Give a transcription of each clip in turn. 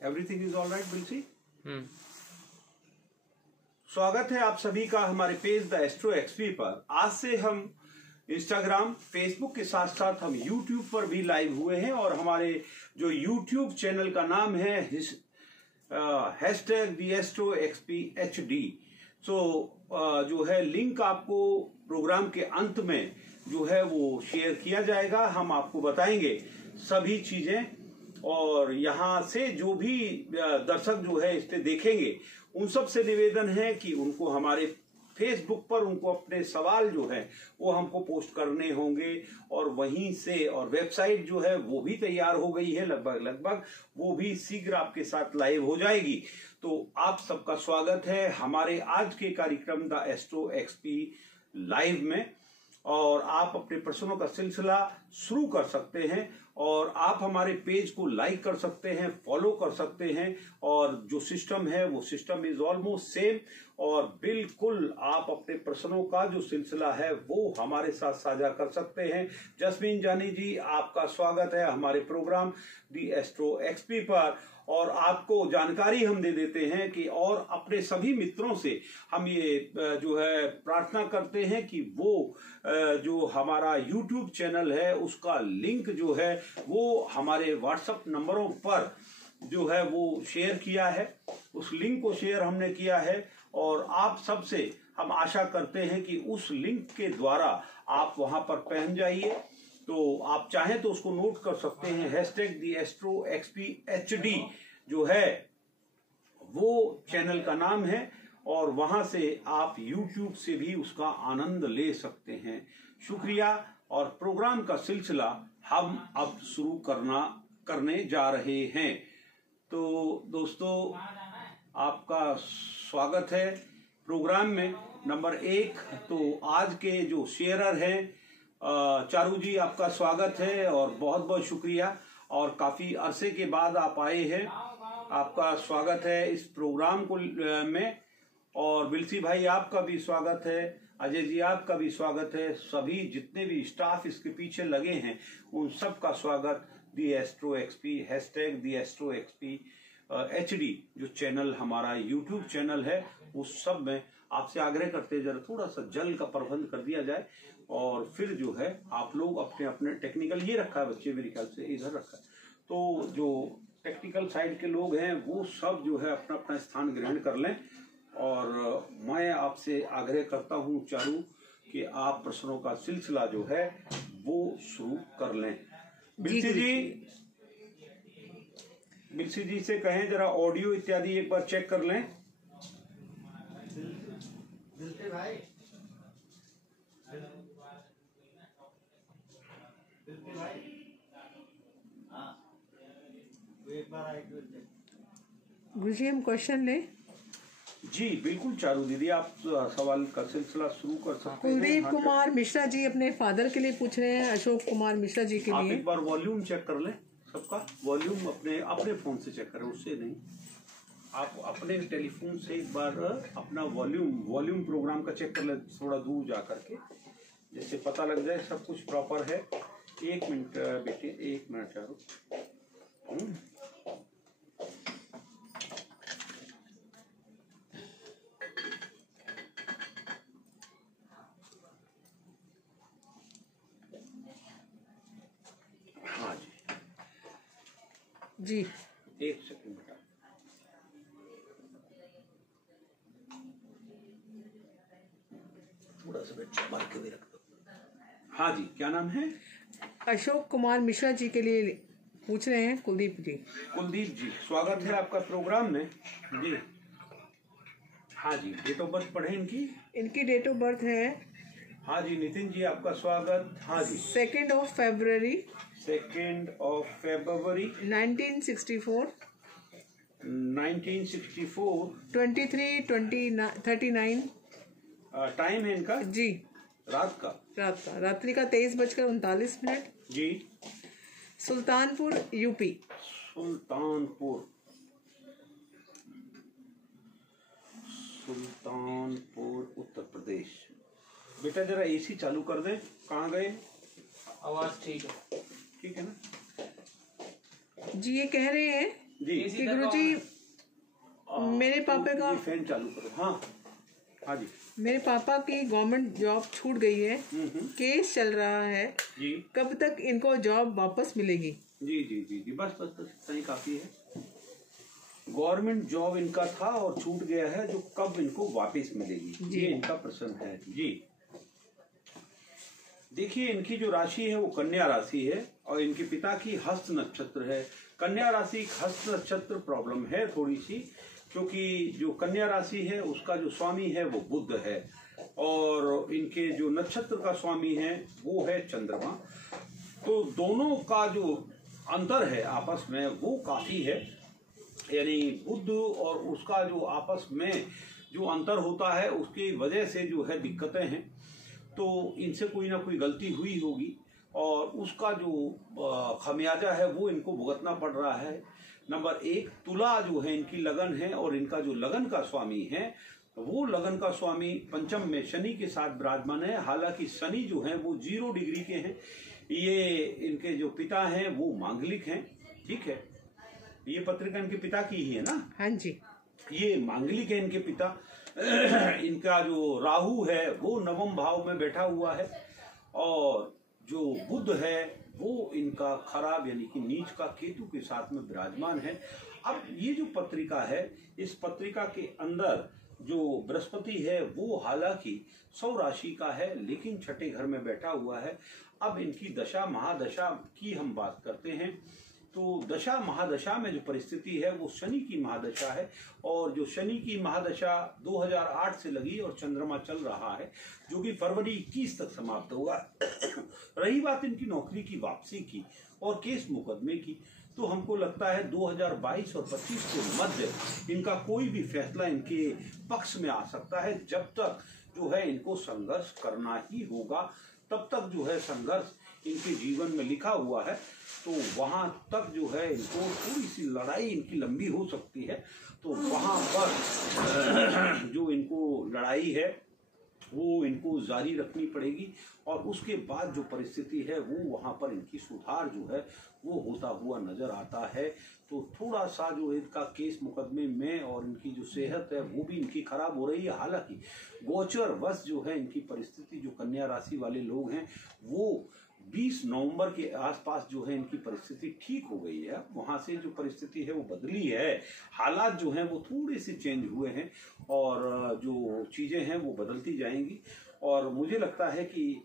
Everything is all right Bilsi. स्वागत है आप सभी का हमारे पेज द एस्ट्रो एक्सपी पर। आज से हम इंस्टाग्राम, फेसबुक के साथ साथ हम यूट्यूब पर भी लाइव हुए हैं और हमारे जो यूट्यूब चैनल का नाम है #TheAstroXPHD। जो है लिंक आपको प्रोग्राम के अंत में जो है वो शेयर किया जाएगा। हम आपको बताएंगे सभी चीजें और यहाँ से जो भी दर्शक जो है इसे देखेंगे उन सब से निवेदन है कि उनको हमारे फेसबुक पर उनको अपने सवाल जो है वो हमको पोस्ट करने होंगे और वहीं से, और वेबसाइट जो है वो भी तैयार हो गई है लगभग वो भी शीघ्र आपके साथ लाइव हो जाएगी। तो आप सबका स्वागत है हमारे आज के कार्यक्रम द एस्ट्रो एक्सपी लाइव में, और आप अपने प्रश्नों का सिलसिला शुरू कर सकते हैं और आप हमारे पेज को लाइक कर सकते हैं, फॉलो कर सकते हैं, और जो सिस्टम है वो सिस्टम इज ऑलमोस्ट सेम, और बिल्कुल आप अपने प्रश्नों का जो सिलसिला है वो हमारे साथ साझा कर सकते हैं। जस्मीन जानी जी, आपका स्वागत है हमारे प्रोग्राम दी एस्ट्रो एक्सपी पर। और आपको जानकारी हम दे देते हैं कि और अपने सभी मित्रों से हम ये जो है प्रार्थना करते हैं कि वो जो हमारा YouTube चैनल है उसका लिंक जो है वो हमारे व्हाट्सएप नंबरों पर जो है वो शेयर किया है, उस लिंक को शेयर हमने किया है, और आप सबसे हम आशा करते हैं कि उस लिंक के द्वारा आप वहां पर पहुंच जाइए। तो आप चाहें तो उसको नोट कर सकते हैं, #TheAstroXPHD जो है वो चैनल का नाम है, और वहां से आप YouTube से भी उसका आनंद ले सकते हैं। शुक्रिया। और प्रोग्राम का सिलसिला हम अब शुरू करने जा रहे हैं। तो दोस्तों आपका स्वागत है प्रोग्राम में। नंबर 1 तो आज के जो शेयरर हैं, चारू जी आपका स्वागत है और बहुत बहुत शुक्रिया, और काफी अरसे के बाद आप आए हैं, आपका स्वागत है इस प्रोग्राम को में। और बिल्सी भाई आपका भी स्वागत है, अजय जी आपका भी स्वागत है, सभी जितने भी स्टाफ इसके पीछे लगे हैं उन सब का स्वागत। दी एस्ट्रो एक्सपी #TheAstroXPHD जो चैनल हमारा यूट्यूब चैनल है उस सब में आपसे आग्रह करते हैं जरा थोड़ा सा जल का प्रबंध कर दिया जाए, और फिर जो है आप लोग अपने अपने टेक्निकल, ये रखा है बच्चे मेरे ख्याल से इधर रखा है, तो जो टेक्निकल साइड के लोग हैं वो सब जो है अपना अपना स्थान ग्रहण कर लें। और मैं आपसे आग्रह करता हूं चारू कि आप प्रश्नों का सिलसिला जो है वो शुरू कर लें। बिल्सी जी से कहें जरा ऑडियो इत्यादि एक बार चेक कर लें। गुरुजी हम क्वेश्चन लें? जी बिल्कुल चारू दीदी, आप सवाल का सिलसिला शुरू कर सकते हैं। कुलदीप कुमार मिश्रा जी अपने फादर के लिए पूछ रहे हैं, अशोक कुमार मिश्रा जी के लिए। आप एक बार वॉल्यूम चेक कर लें, सबका वॉल्यूम अपने फोन से चेक करें, उससे नहीं, आप अपने टेलीफोन से एक बार अपना वॉल्यूम प्रोग्राम का चेक कर लें, थोड़ा दूर जा करके, जैसे पता लग जाए सब कुछ प्रॉपर है। 1 मिनट बेटे, 1 मिनट चारू। हाँ जी 1 सेकंड बेटा। थोड़ा सा बेटा मार के भी रख दो। हाँ जी, क्या नाम है? अशोक कुमार मिश्रा जी के लिए पूछ रहे हैं कुलदीप जी। कुलदीप जी स्वागत है आपका प्रोग्राम में जी। हाँ जी, डेट ऑफ बर्थ पढ़े इनकी डेट ऑफ बर्थ है। हाँ जी नितिन जी आपका स्वागत। हाँ जी 2nd of February 1964 23:39 टाइम है इनका जी, रात का रात्रि का 23:39 जी। सुल्तानपुर यूपी। सुल्तानपुर उत्तर प्रदेश। बेटा जरा एसी चालू कर दे। कहाँ गए? आवाज ठीक है ना? जी ये कह रहे हैं जी कि गुरुजी मेरे पापा का फैन चालू करो। हाँ हाँ जी। मेरे पापा की गवर्नमेंट जॉब छूट गई है, केस चल रहा है जी कब तक इनको जॉब वापस मिलेगी? जी जी जी जी बस बस बस इतना ही काफी है। गवर्नमेंट जॉब इनका था और छूट गया है, जो कब इनको वापस मिलेगी, ये इनका प्रश्न है जी। देखिए इनकी जो राशि है वो कन्या राशि है और इनके पिता की हस्त नक्षत्र है। कन्या राशि हस्त नक्षत्र प्रॉब्लम है थोड़ी सी, क्योंकि जो कन्या राशि है उसका जो स्वामी है वो बुध है और इनके जो नक्षत्र का स्वामी है वो है चंद्रमा। तो दोनों का जो अंतर है आपस में वो काफी है, यानी बुध और उसका जो आपस में जो अंतर होता है उसकी वजह से जो है दिक्कतें हैं। तो इनसे कोई ना कोई गलती हुई होगी और उसका जो खमियाजा है वो इनको भुगतना पड़ रहा है। नंबर 1 तुला जो है इनकी लगन है और इनका जो लगन का स्वामी है वो लगन का स्वामी पंचम में शनि के साथ विराजमान है। हालांकि शनि जो है वो 0 डिग्री के हैं। ये इनके जो पिता हैं वो मांगलिक हैं, ठीक है। ये पत्रिका इनके पिता की ही है ना? हाँ जी। ये मांगलिक है इनके पिता। इनका जो राहु है वो 9वें भाव में बैठा हुआ है और जो बुध है वो इनका खराब यानी कि नीच का केतु के साथ में विराजमान है। अब ये जो पत्रिका है इस पत्रिका के अंदर जो बृहस्पति है वो हालांकि 100 राशि का है लेकिन छठे घर में बैठा हुआ है। अब इनकी दशा महादशा की हम बात करते हैं तो दशा महादशा में जो परिस्थिति है वो शनि की महादशा है और जो शनि की महादशा 2008 से लगी और चंद्रमा चल रहा है जो कि फरवरी 21 तक समाप्त होगा। रही बात इनकी नौकरी की वापसी की और केस मुकदमे की, तो हमको लगता है 2022 और 25 के मध्य इनका कोई भी फैसला इनके पक्ष में आ सकता है। जब तक जो है इनको संघर्ष करना ही होगा, तब तक जो है संघर्ष इनके जीवन में लिखा हुआ है। तो वहां तक जो है इनको थोड़ी सी लड़ाई इनकी लंबी हो सकती है। तो वहां पर जो इनको लड़ाई है वो इनको जारी रखनी पड़ेगी और उसके बाद जो परिस्थिति है वो वहां पर इनकी सुधार जो है वो होता हुआ नजर आता है। तो थोड़ा सा जो इनका केस मुकदमे में और इनकी जो सेहत है वो भी इनकी खराब हो रही है। हालांकि गोचर वश जो है इनकी परिस्थिति, जो कन्या राशि वाले लोग हैं वो 20 नवंबर के आसपास जो है इनकी परिस्थिति ठीक हो गई है। वहां से जो परिस्थिति है वो बदली है, हालात जो हैं वो थोड़े से चेंज हुए हैं और जो चीजें हैं वो बदलती जाएंगी। और मुझे लगता है कि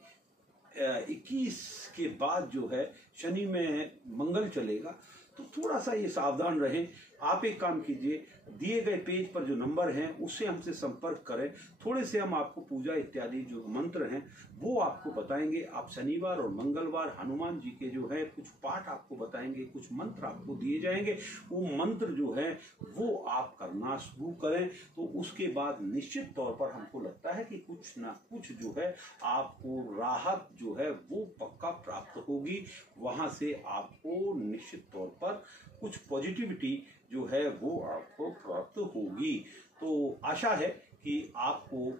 21 के बाद जो है शनि में मंगल चलेगा, तो थोड़ा सा ये सावधान रहें। आप एक काम कीजिए, दिए गए पेज पर जो नंबर हैं उससे हमसे संपर्क करें, थोड़े से हम आपको पूजा इत्यादि जो मंत्र हैं वो आपको बताएंगे। आप शनिवार और मंगलवार हनुमान जी के जो है कुछ पाठ आपको बताएंगे, कुछ मंत्र आपको दिए जाएंगे। वो मंत्र जो है वो आप करना शुरू करें तो उसके बाद निश्चित तौर पर हमको लगता है कि कुछ ना कुछ जो है आपको राहत जो है वो पक्का प्राप्त होगी। वहां से आपको निश्चित तौर पर कुछ पॉजिटिविटी जो है वो आपको प्राप्त होगी। तो आशा है कि आपको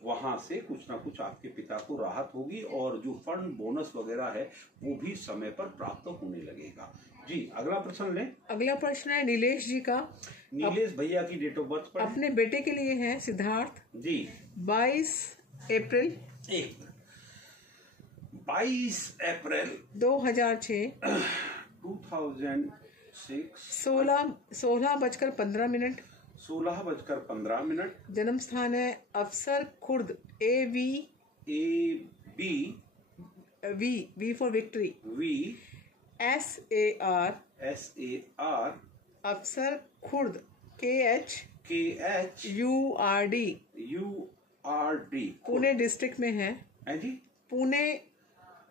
वहां से कुछ ना कुछ आपके पिता को राहत होगी और जो फंड बोनस वगैरह है वो भी समय पर प्राप्त होने लगेगा। जी अगला प्रश्न लें। अगला प्रश्न है नीलेश जी का। नीलेश भैया की डेट ऑफ बर्थ पर अपने बेटे के लिए है सिद्धार्थ जी। 22 अप्रैल 2006 16:15 16:15। जन्म स्थान है Afsar Khurd V for victory SAR Afsar Khurd KHURD Pune district में है जी। पुणे।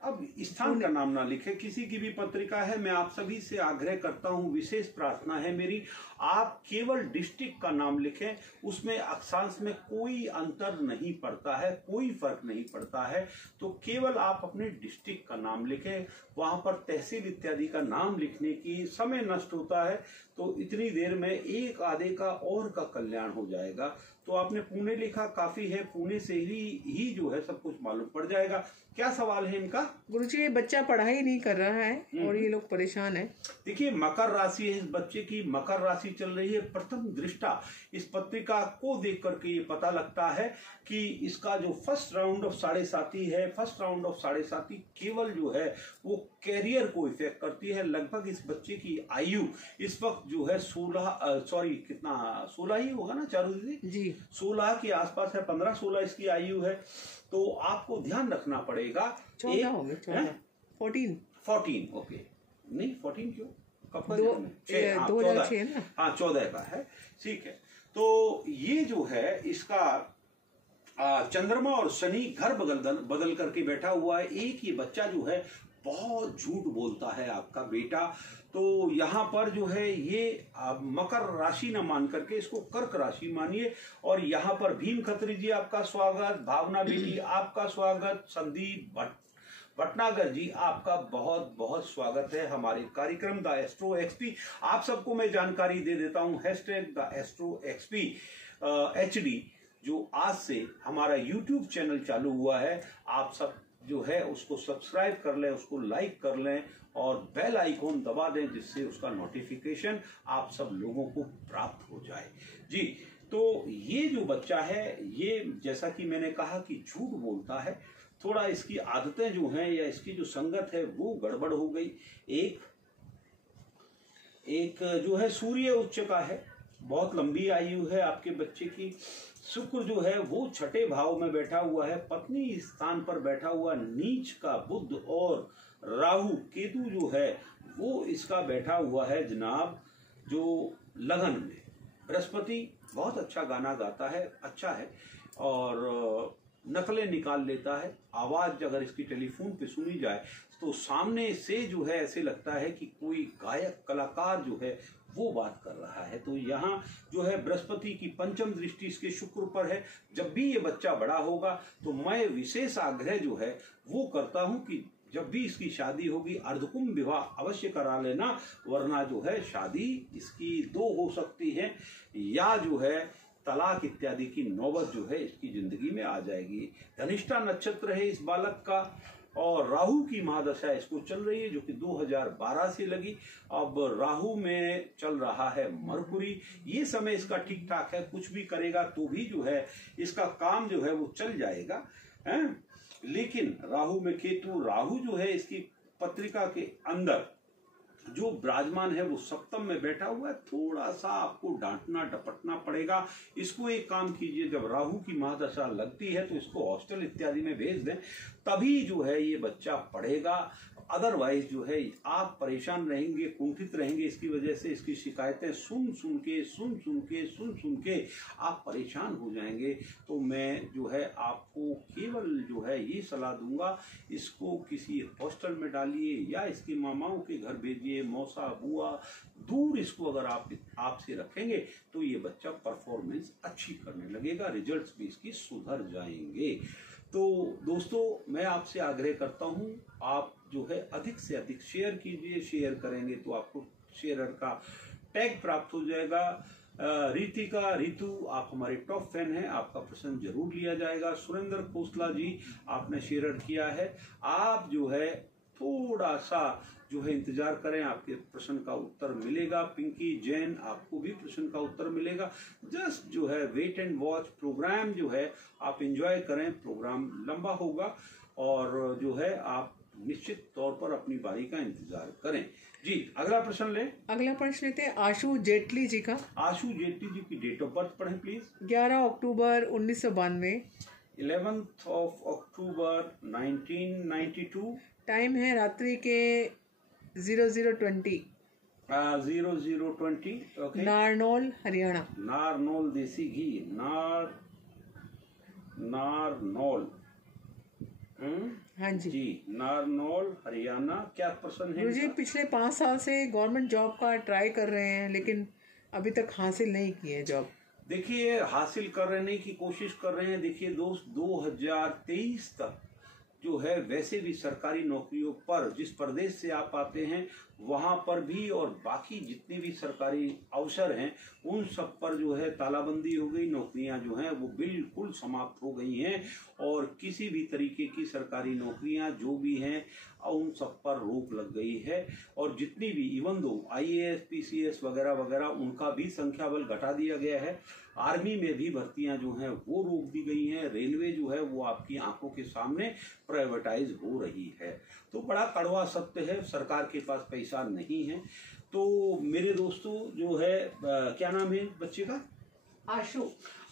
अब स्थान का नाम ना लिखे, किसी की भी पत्रिका है, मैं आप सभी से आग्रह करता हूं, विशेष प्रार्थना है मेरी, आप केवल डिस्ट्रिक्ट का नाम लिखें। उसमें अक्षांश में कोई अंतर नहीं पड़ता है, कोई फर्क नहीं पड़ता है। तो केवल आप अपने डिस्ट्रिक्ट का नाम लिखें। वहां पर तहसील इत्यादि का नाम लिखने की समय नष्ट होता है, तो इतनी देर में एक आधे का और का कल्याण हो जाएगा। तो आपने पुणे लिखा, काफी है, पुणे से ही जो है सब कुछ मालूम पड़ जाएगा। क्या सवाल है इनका? गुरुजी, ये बच्चा पढ़ाई नहीं कर रहा है और ये लोग परेशान है। देखिए, मकर राशि है, इस बच्चे की मकर राशि चल रही है। प्रथम दृष्टा इस पत्रिका को देख करके ये पता लगता है कि इसका जो फर्स्ट राउंड ऑफ 7.5 है, फर्स्ट राउंड ऑफ 7.5 केवल जो है वो कैरियर को इफेक्ट करती है। लगभग इस बच्चे की आयु इस वक्त जो है 16 ही होगा ना चारू दीदी जी, 16 के आसपास है, 15-16 इसकी आयु है। तो आपको ध्यान रखना पड़ेगा। 14 हो गए, 14 ओके, नहीं 14 क्यों, कब का 2006 है ना? हाँ 14 का है, ठीक है। तो ये जो है इसका चंद्रमा और शनि घर बदल करके बैठा हुआ है। एक ये बच्चा जो है बहुत झूठ बोलता है, आपका बेटा। तो यहाँ पर जो है ये मकर राशि न मान करके इसको कर्क राशि मानिए। और यहाँ पर भीम खत्री जी आपका स्वागत, भावना बेटी आपका स्वागत, संदीप भटनागर जी आपका बहुत बहुत स्वागत है हमारे कार्यक्रम द एस्ट्रो एक्सपी। आप सबको मैं जानकारी दे देता हूं, #द एस्ट्रो एक्सपी HD जो आज से हमारा YouTube चैनल चालू हुआ है, आप सब जो है उसको सब्सक्राइब कर लें, उसको लाइक कर लें और बेल आइकॉन दबा दें, जिससे उसका नोटिफिकेशन आप सब लोगों को प्राप्त हो जाए। जी, तो ये जो बच्चा है, ये जैसा कि मैंने कहा कि झूठ बोलता है, थोड़ा इसकी आदतें जो हैं या इसकी जो संगत है वो गड़बड़ हो गई। एक जो है सूर्य उच्च का है, बहुत लंबी आयु है आपके बच्चे की। शुक्र जो है वो 6ठे भाव में बैठा हुआ है, पत्नी स्थान पर बैठा हुआ नीच का बुध, और राहु केतु जो है वो इसका बैठा हुआ है जनाब जो लगन में। बृहस्पति बहुत अच्छा गाना गाता है, अच्छा है, और नकलें निकाल लेता है। आवाज अगर इसकी टेलीफोन पे सुनी जाए तो सामने से जो है ऐसे लगता है कि कोई गायक कलाकार जो है वो बात कर रहा है। तो यहाँ जो है बृहस्पति की पंचम दृष्टि इसके शुक्र पर है। जब भी ये बच्चा बड़ा होगा तो मैं विशेष आग्रह जो है वो करता हूँ कि जब भी इसकी शादी होगी अर्धकुंभ विवाह अवश्य करा लेना, वरना जो है शादी इसकी 2 हो सकती है, या जो है तलाक इत्यादि की नौबत जो है इसकी जिंदगी में आ जाएगी। धनिष्ठा नक्षत्र है इस बालक का, और राहु की महादशा इसको चल रही है जो कि 2012 से लगी। अब राहु में चल रहा है मरकुरी। ये समय इसका ठीक ठाक है, कुछ भी करेगा तो भी जो है इसका काम जो है वो चल जाएगा, है? लेकिन राहु में केतु, राहु जो है इसकी पत्रिका के अंदर जो विराजमान है वो सप्तम में बैठा हुआ है। थोड़ा सा आपको डांटना डपटना पड़ेगा इसको। एक काम कीजिए, जब राहु की महादशा लगती है तो इसको हॉस्टल इत्यादि में भेज दें, तभी जो है ये बच्चा पढ़ेगा। अदरवाइज जो है आप परेशान रहेंगे, कुंठित रहेंगे इसकी वजह से। इसकी शिकायतें सुन सुन के आप परेशान हो जाएंगे। तो मैं जो है आपको केवल जो है ये सलाह दूंगा, इसको किसी हॉस्टल में डालिए या इसके मामाओं के घर भेजिए, मौसा बुआ दूर इसको अगर आपसे रखेंगे तो ये बच्चा परफॉर्मेंस अच्छी करने लगेगा, रिजल्ट्स भी इसकी सुधर जाएंगे। तो दोस्तों, मैं आपसे आग्रह करता हूं, आप जो है अधिक से अधिक शेयर कीजिए। शेयर करेंगे तो आपको शेयरर का टैग प्राप्त हो जाएगा। रीतिका, रितु, आप हमारे टॉप फैन हैं, आपका प्रश्न जरूर लिया जाएगा। सुरेंद्र खोसला जी, आपने शेयर किया है। आप जो है थोड़ा सा जो है इंतजार करें, आपके प्रश्न का उत्तर मिलेगा। पिंकी जैन, आपको भी प्रश्न का उत्तर मिलेगा। जस्ट जो है वेट एंड वॉच। प्रोग्राम जो है आप एंजॉय करें, प्रोग्राम लंबा होगा और जो है आप निश्चित तौर पर अपनी बारी का इंतजार करें। जी, अगला प्रश्न लें। अगला प्रश्न लेते हैं आशु जेटली जी का। आशु जेटली जी की डेट ऑफ बर्थ पढ़ें please. 11 October 1992। 11th of October 1992। Time है रात्रि के 00:20। 00:20। ओके। नारनौल हरियाणा। नारनौल देसी घी, नारनौल। हाँ जी, नारनौल हरियाणा। क्या प्रश्न है? गुरुजी, पिछले 5 साल से गवर्नमेंट जॉब का ट्राई कर रहे हैं लेकिन अभी तक हासिल नहीं किए जॉब। देखिए, हासिल करने की कोशिश कर रहे हैं। देखिए दोस्त, 2023 तक जो है वैसे भी सरकारी नौकरियों पर जिस प्रदेश से आप आते हैं वहां पर भी और बाकी जितने भी सरकारी अवसर हैं उन सब पर जो है तालाबंदी हो गई, नौकरियां जो हैं वो बिल्कुल समाप्त हो गई हैं और किसी भी तरीके की सरकारी नौकरियां जो भी हैं उन सब पर रोक लग गई है। और जितनी भी इवन दो IAS PCS वगैरह वगैरह उनका भी संख्या बल घटा दिया गया है। आर्मी में भी भर्तियां जो हैं वो रोक दी गई हैं। रेलवे जो है वो आपकी आंखों के सामने प्राइवेटाइज हो रही है। तो बड़ा कड़वा सत्य है, सरकार के पास पैसा नहीं है। तो मेरे दोस्तों जो है क्या नाम है बच्चे का?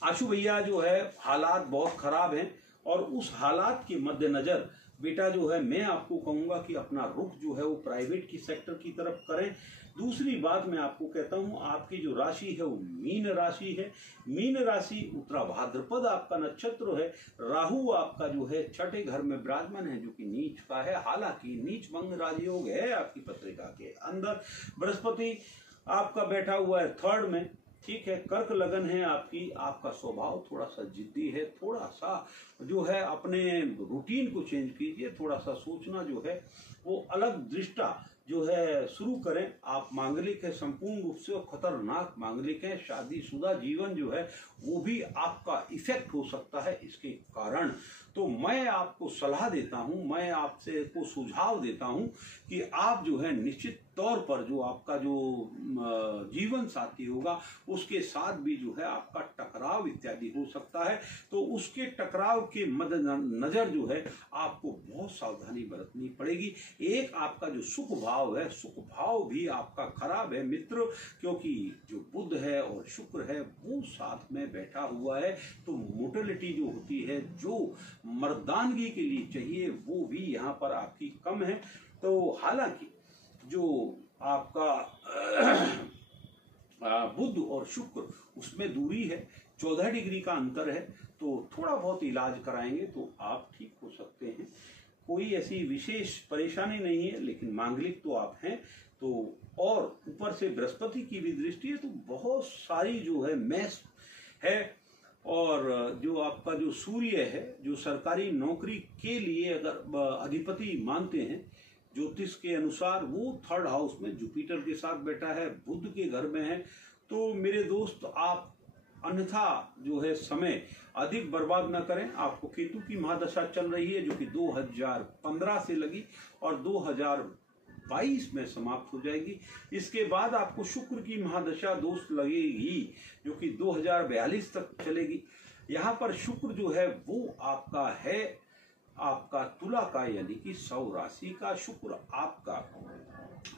आशु भैया जो है हालात बहुत खराब हैं और उस हालात के मद्देनजर बेटा जो है मैं आपको कहूंगा कि अपना रुख जो है वो प्राइवेट की सेक्टर की तरफ करें। दूसरी बात मैं आपको कहता हूं, आपकी जो राशि है वो मीन राशि है। मीन राशि उत्तरा भाद्रपद आपका नक्षत्र है। राहु आपका जो है छठे घर में विराजमान है जो कि नीच का है। हालांकि नीच भंग राजयोग है आपकी पत्रिका के अंदर। बृहस्पति आपका बैठा हुआ है थर्ड में, ठीक है। कर्क लगन है आपकी। आपका स्वभाव थोड़ा सा जिद्दी है, थोड़ा सा जो है अपने रूटीन को चेंज कीजिए, थोड़ा सा सोचना जो है वो अलग दृष्टा जो है शुरू करें। आप मांगलिक है, संपूर्ण रूप से और खतरनाक मांगलिक है। शादीशुदा जीवन जो है वो भी आपका इफेक्ट हो सकता है इसके कारण। तो मैं आपको सलाह देता हूं, मैं आपसे को सुझाव देता हूं कि आप जो है निश्चित तौर पर जो आपका जो जीवन साथी होगा उसके साथ भी जो है आपका टकराव इत्यादि हो सकता है। तो उसके टकराव के मद्देनजर जो है आपको बहुत सावधानी बरतनी पड़ेगी। एक आपका जो सुख भाव है, सुख भाव भी आपका खराब है मित्र, क्योंकि जो बुध है और शुक्र है वो साथ में बैठा हुआ है। तो मोटिलिटी जो होती है, जो मर्दानगी के लिए चाहिए, वो भी यहाँ पर आपकी कम है। तो हालांकि जो आपका बुध और शुक्र उसमें दूरी है, 14 डिग्री का अंतर है। तो थोड़ा बहुत इलाज कराएंगे तो आप ठीक हो सकते हैं। कोई ऐसी विशेष परेशानी नहीं है, लेकिन मांगलिक तो आप हैं। तो और ऊपर से बृहस्पति की भी दृष्टि है, तो बहुत सारी जो है मैस है। और जो आपका जो सूर्य है, जो सरकारी नौकरी के लिए अगर अधिपति मानते हैं ज्योतिष के अनुसार, वो थर्ड हाउस में जुपिटर के साथ बैठा है, बुध के घर में है। तो मेरे दोस्त आप अन्यथा जो है समय अधिक बर्बाद न करें। आपको केतु की महादशा चल रही है जो कि 2015 से लगी और 2022 में समाप्त हो जाएगी। इसके बाद आपको शुक्र की महादशा दोस्त लगेगी जो कि 2042 तक चलेगी। यहाँ पर शुक्र जो है वो आपका है आपका तुला का, यानी कि सौ राशि का शुक्र आपका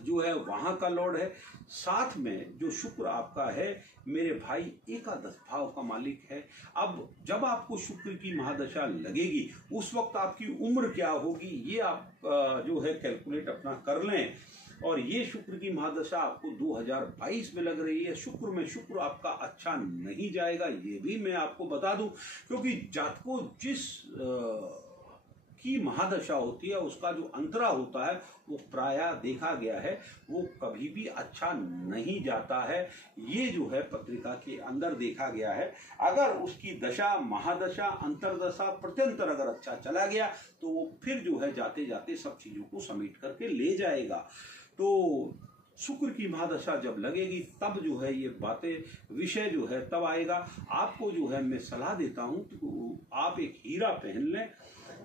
जो है वहां का लॉर्ड है। साथ में जो शुक्र आपका है मेरे भाई एकादश भाव का मालिक है। अब जब आपको शुक्र की महादशा लगेगी उस वक्त आपकी उम्र क्या होगी ये आप जो है कैलकुलेट अपना कर लें। और ये शुक्र की महादशा आपको 2022 में लग रही है। शुक्र में शुक्र आपका अच्छा नहीं जाएगा, ये भी मैं आपको बता दूं, क्योंकि जातकों जिस की महादशा होती है उसका जो अंतरा होता है वो प्रायः देखा गया है वो कभी भी अच्छा नहीं जाता है। ये जो है पत्रिका के अंदर देखा गया है। अगर उसकी दशा, महादशा, अंतरदशा, प्रत्यंतर अगर अच्छा चला गया तो वो फिर जो है जाते जाते सब चीजों को समेट करके ले जाएगा। तो शुक्र की महादशा जब लगेगी तब जो है ये बातें विषय जो है तब आएगा। आपको जो है मैं सलाह देता हूं तो आप एक हीरा पहन लें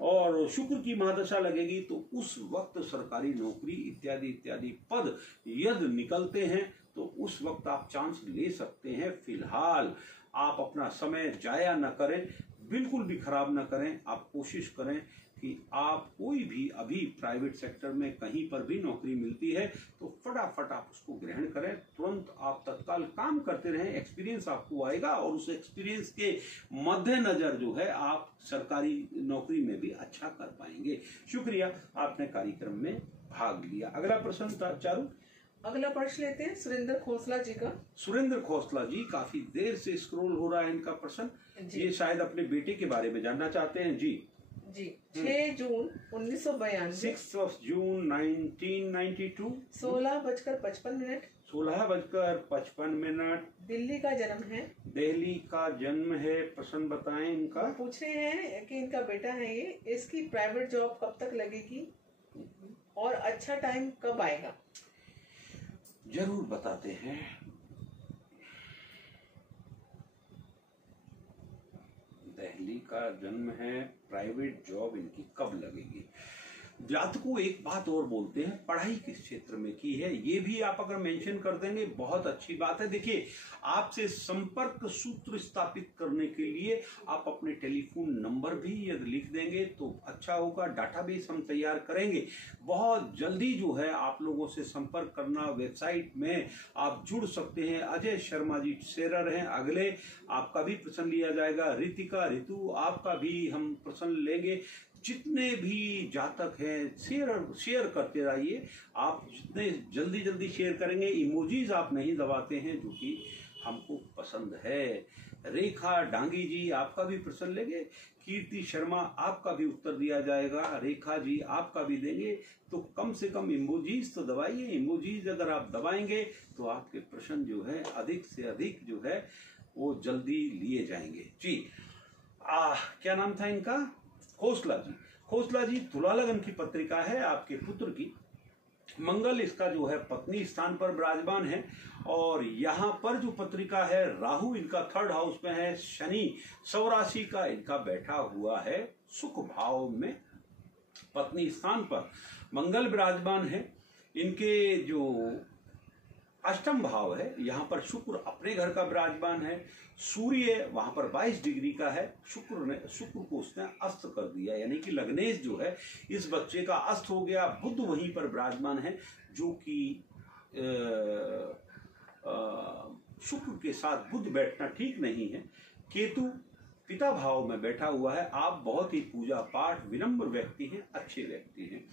और शुक्र की महादशा लगेगी तो उस वक्त सरकारी नौकरी इत्यादि इत्यादि पद यदि निकलते हैं तो उस वक्त आप चांस ले सकते हैं। फिलहाल आप अपना समय जाया न करें, बिल्कुल भी खराब न करें। आप कोशिश करें कि आप कोई भी अभी प्राइवेट सेक्टर में कहीं पर भी नौकरी मिलती है तो फटाफट आप उसको ग्रहण करें। तुरंत आप तत्काल काम करते रहें, एक्सपीरियंस आपको आएगा और उस एक्सपीरियंस के मद्देनजर जो है आप सरकारी नौकरी में भी अच्छा कर पाएंगे। शुक्रिया, आपने कार्यक्रम में भाग लिया। अगला प्रश्न चारू। अगला प्रश्न लेते हैं सुरेंद्र खोसला जी का। सुरेंद्र खोसला जी, काफी देर से स्क्रॉल हो रहा है इनका प्रश्न। ये शायद अपने बेटे के बारे में जानना चाहते हैं। जी 6 जून 1992, 6 जून 1992, 16:55, 16:55, दिल्ली का जन्म है। दिल्ली का जन्म है। प्रश्न बताएं इनका। पूछ रहे हैं कि इनका बेटा है ये, इसकी प्राइवेट जॉब कब तक लगेगी और अच्छा टाइम कब आएगा। जरूर बताते हैं। दिल्ली का जन्म है, प्राइवेट जॉब इनकी कब लगेगी? जातकों एक बात और बोलते हैं, पढ़ाई किस क्षेत्र में की है ये भी आप अगर मेंशन कर देंगे बहुत अच्छी बात है। देखिए, आपसे संपर्क सूत्र स्थापित करने के लिए आप अपने टेलीफोन नंबर भी यदि लिख देंगे तो अच्छा होगा। डाटाबेस हम तैयार करेंगे, बहुत जल्दी जो है आप लोगों से संपर्क करना। वेबसाइट में आप जुड़ सकते हैं। अजय शर्मा जी शेरर हैं, अगले आपका भी प्रश्न लिया जाएगा। रितिका, ऋतु आपका भी हम प्रश्न लेंगे। जितने भी जातक हैं शेयर करते रहिए। आप जितने जल्दी शेयर करेंगे, इमोजीज आप नहीं दबाते हैं जो कि हमको पसंद है। रेखा डांगी जी आपका भी प्रश्न लेंगे। कीर्ति शर्मा आपका भी उत्तर दिया जाएगा। रेखा जी आपका भी देंगे। तो कम से कम इमोजीज तो दबाइए। इमोजीज अगर आप दबाएंगे तो आपके प्रश्न जो है अधिक से अधिक जो है वो जल्दी लिए जाएंगे। जी क्या नाम था इनका? खोसला जी। खोसला जी, तुला लगन की पत्रिका है आपके पुत्र की। मंगल इसका जो है पत्नी स्थान पर विराजमान है। और यहाँ पर जो पत्रिका है, राहु इनका 3rd हाउस में है। शनि स्वराशि का इनका बैठा हुआ है सुख भाव में, पत्नी स्थान पर मंगल विराजमान है। इनके जो 8म भाव है, यहाँ पर शुक्र अपने घर का विराजमान है। सूर्य वहां पर 22 डिग्री का है। शुक्र को उसने अस्त कर दिया, यानी कि लग्नेश जो है इस बच्चे का अस्त हो गया। बुध वहीं पर विराजमान है, जो कि शुक्र के साथ बुध बैठना ठीक नहीं है। केतु पिता भाव में बैठा हुआ है। आप बहुत ही पूजा पाठ विनम्र व्यक्ति हैं, अच्छे व्यक्ति हैं।